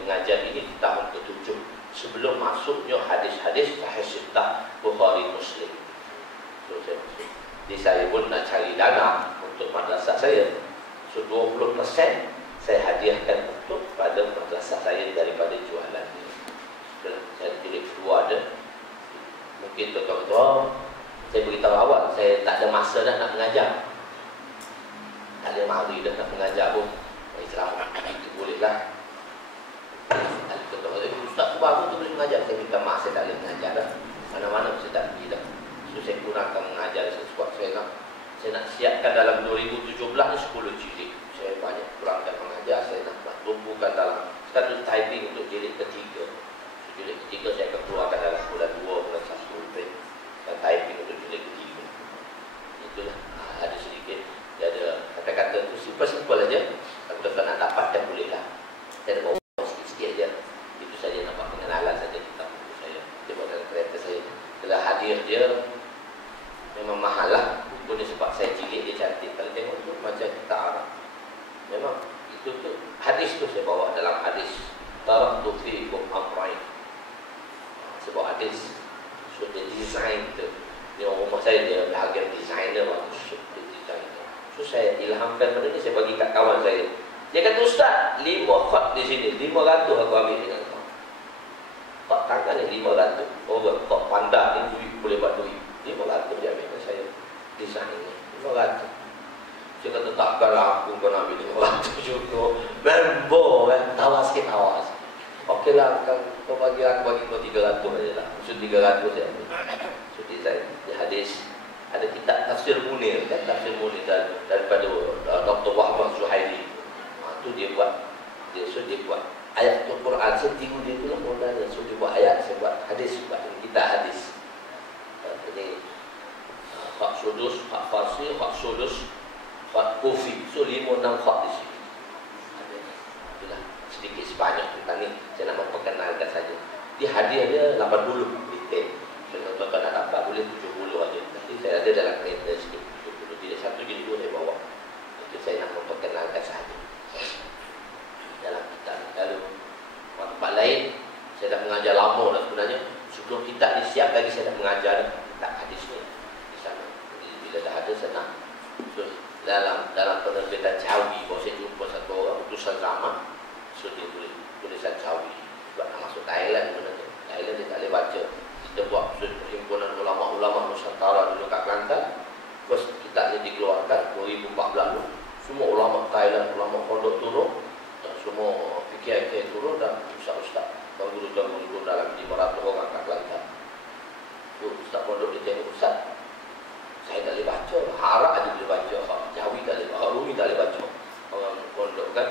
pengajian ini di tahun ke-7 sebelum masuknya hadis-hadis Sahih Sittah Bukhari Muslim. So, saya pun nak cari dana untuk madrasah saya. So 20% saya hadiahkan untuk pada madrasah saya daripada jualan ini. Saya pilih kedua ada. Mungkin tuan-tuan, saya beritahu awal, saya tak ada masa dah nak mengajar. Tak ada mari dah nak mengajar pun. Islam itu bolehlah. Tuan-tuan, ustaz baru tu boleh mengajar. Saya minta maaf, saya tak boleh mengajar dah. Mana-mana saya tak pergi dah. So saya kurangkan mengajar sesuatu saya nak siapkan dalam 2017 ni 10 jilid. Saya banyak kurangkan mengajar, saya nak tumpukan dalam status typing untuk jilid ketiga. Jilid ketiga saya akan keluarkan dalam bulan 2, bulan 1 dan typing untuk jilid ketiga. Itulah, ada sedikit. Dia ada kata-kata tu simple-simple aja. Kalau tuan nak dapatkan bolehlah. Saya ada bawa sikit-sikit aja. Itu saja nampak pengenalan saja kita buku saya. Dia buat dalam kereta saya. Kalau hadiah dia memang mahal lah. Buku ni sebab saya jilid dia cantik. Kalau tengok tu macam kita Arab. Memang itu tu hadis tu saya bawa dalam hadis taraktu fiikum amrayn. Sebab hadis sudah design tu. Dia rumah saya dia bahagian designer bagus. So saya ilhamkan pada ni, saya bagi kat kawan saya. Dia kata, ustaz, 5 khot di sini, 500 aku ambil dengan kau. Khot tangan ni 500. Oh, khot pandang ni duit, boleh buat duit. 500 dia ambil dengan saya. Design ni 500. Saya kata, takkanlah aku kau nak ambil 500 juga. Membo kan, tawa sikit tawa. Okeylah, kau bagi aku, bagi kau 300 aja lah. Maksud 300 saya ambil. So design, di hadis. Ada kitab Tafsir Munir, kan? Tafsir Munir daripada Dr. Wahbah Zuhaili. Itu dia buat. Dia buat ayat Al-Quran. Saya tiru dia tu lah modalnya. So dia buat ayat, saya buat hadis, buat kitab hadis. Ini hak sudus, hak farsi, hak sudus, hak kufi. So 5-6 hak di sini. Itulah sedikit sebanyak tentang ni. Saya nak memperkenalkan saja. Dia hadiah dia 80 detail. Kalau tuan-tuan nak dapat boleh 70 aja. Nanti saya ada dalam kereta sikit 70. Tidak satu jadi 2 saya bawa. Itu saya nak memperkenalkan sahaja. Dalam kitab ni. Kalau tempat lain saya dah mengajar lama dah sebenarnya. Sebelum kitab ni siap lagi saya dah mengajar kitab hadis ni di sana. Jadi bila dah ada senang. So dalam penerbitan Jawi, bahawa saya jumpa satu orang utusan zaman. So dia tulisan Jawi. Sebab nak masuk Thailand sebenarnya. Thailand dia tak boleh baca. Kita buat perhimpunan ulama-ulama Nusantara dulu kat Kelantan. Terus kitab ni dikeluarkan 2014 lalu. Semua ulama Thailand, ulama Pondok turun, dan semua fikir turun, dan ustaz-ustaz, guru-guru dalam 500 orang kat Kelantan. Ustaz Pondok dia tengok, ustaz, saya tak boleh baca. Harap aja boleh baca. Jawi tak boleh baca. Rumi tak boleh baca. Orang Pondok kan,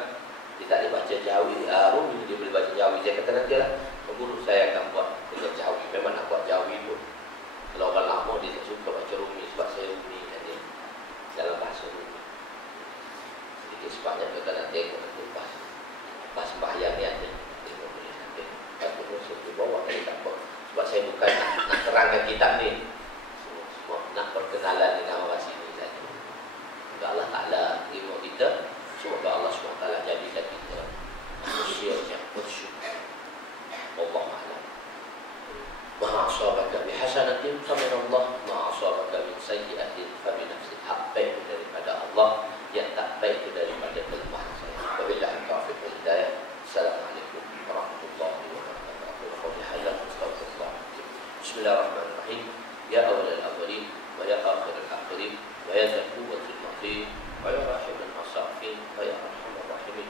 dia tak boleh baca Jawi. Rumi dia boleh baca Jawi. Saya kata nanti lah, guru saya akan buat dengan Jawi. Memang nak buat Jawi tu. Kalau orang lama dia tak suka baca Rumi sebab saya Rumi kan dia dalam bahasa Rumi. Sedikit sebanyak kita nak tengok nanti pas sembahyang ni ada. Tengok boleh nanti. Tapi musuh tu bawa ni tak apa. Sebab saya bukan nak terangkan kitab ni. Semua nak perkenalan dengan orang sini saja. Semoga Allah Ta'ala terima kita. Semoga Allah SWT jadikan kita manusia yang bersyukur. Allah Ta'ala. Ma asabaka bihasanatin famin Allah, ma asabaka min sayyi'atin famin nafsik. Hak baik daripada Allah, yang tak baik itu daripada kelemahan saya. Wabillahi taufiq wal hidayah. Assalamualaikum warahmatullahi wabarakatuh. Bismillahirrahmanirrahim. Ya awwalal awwalin wa ya akhiral akhirin wa ya dzal quwwatil matin wa ya rahimul masakin wa ya arhamar rahimin.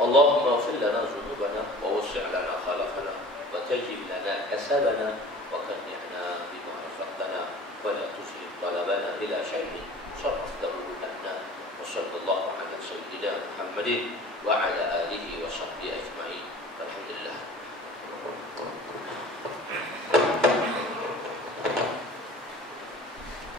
Allahumma ighfir lana dhunubana wa wasi' lana khalaqana وتجب لنا كسبنا وقنعنا بما رزقتنا ولا تزغ قلوبنا إلى شيء صرفته لنا وصلى الله على سيدنا محمد وعلى آله وصحبه أجمعين. الحمد لله.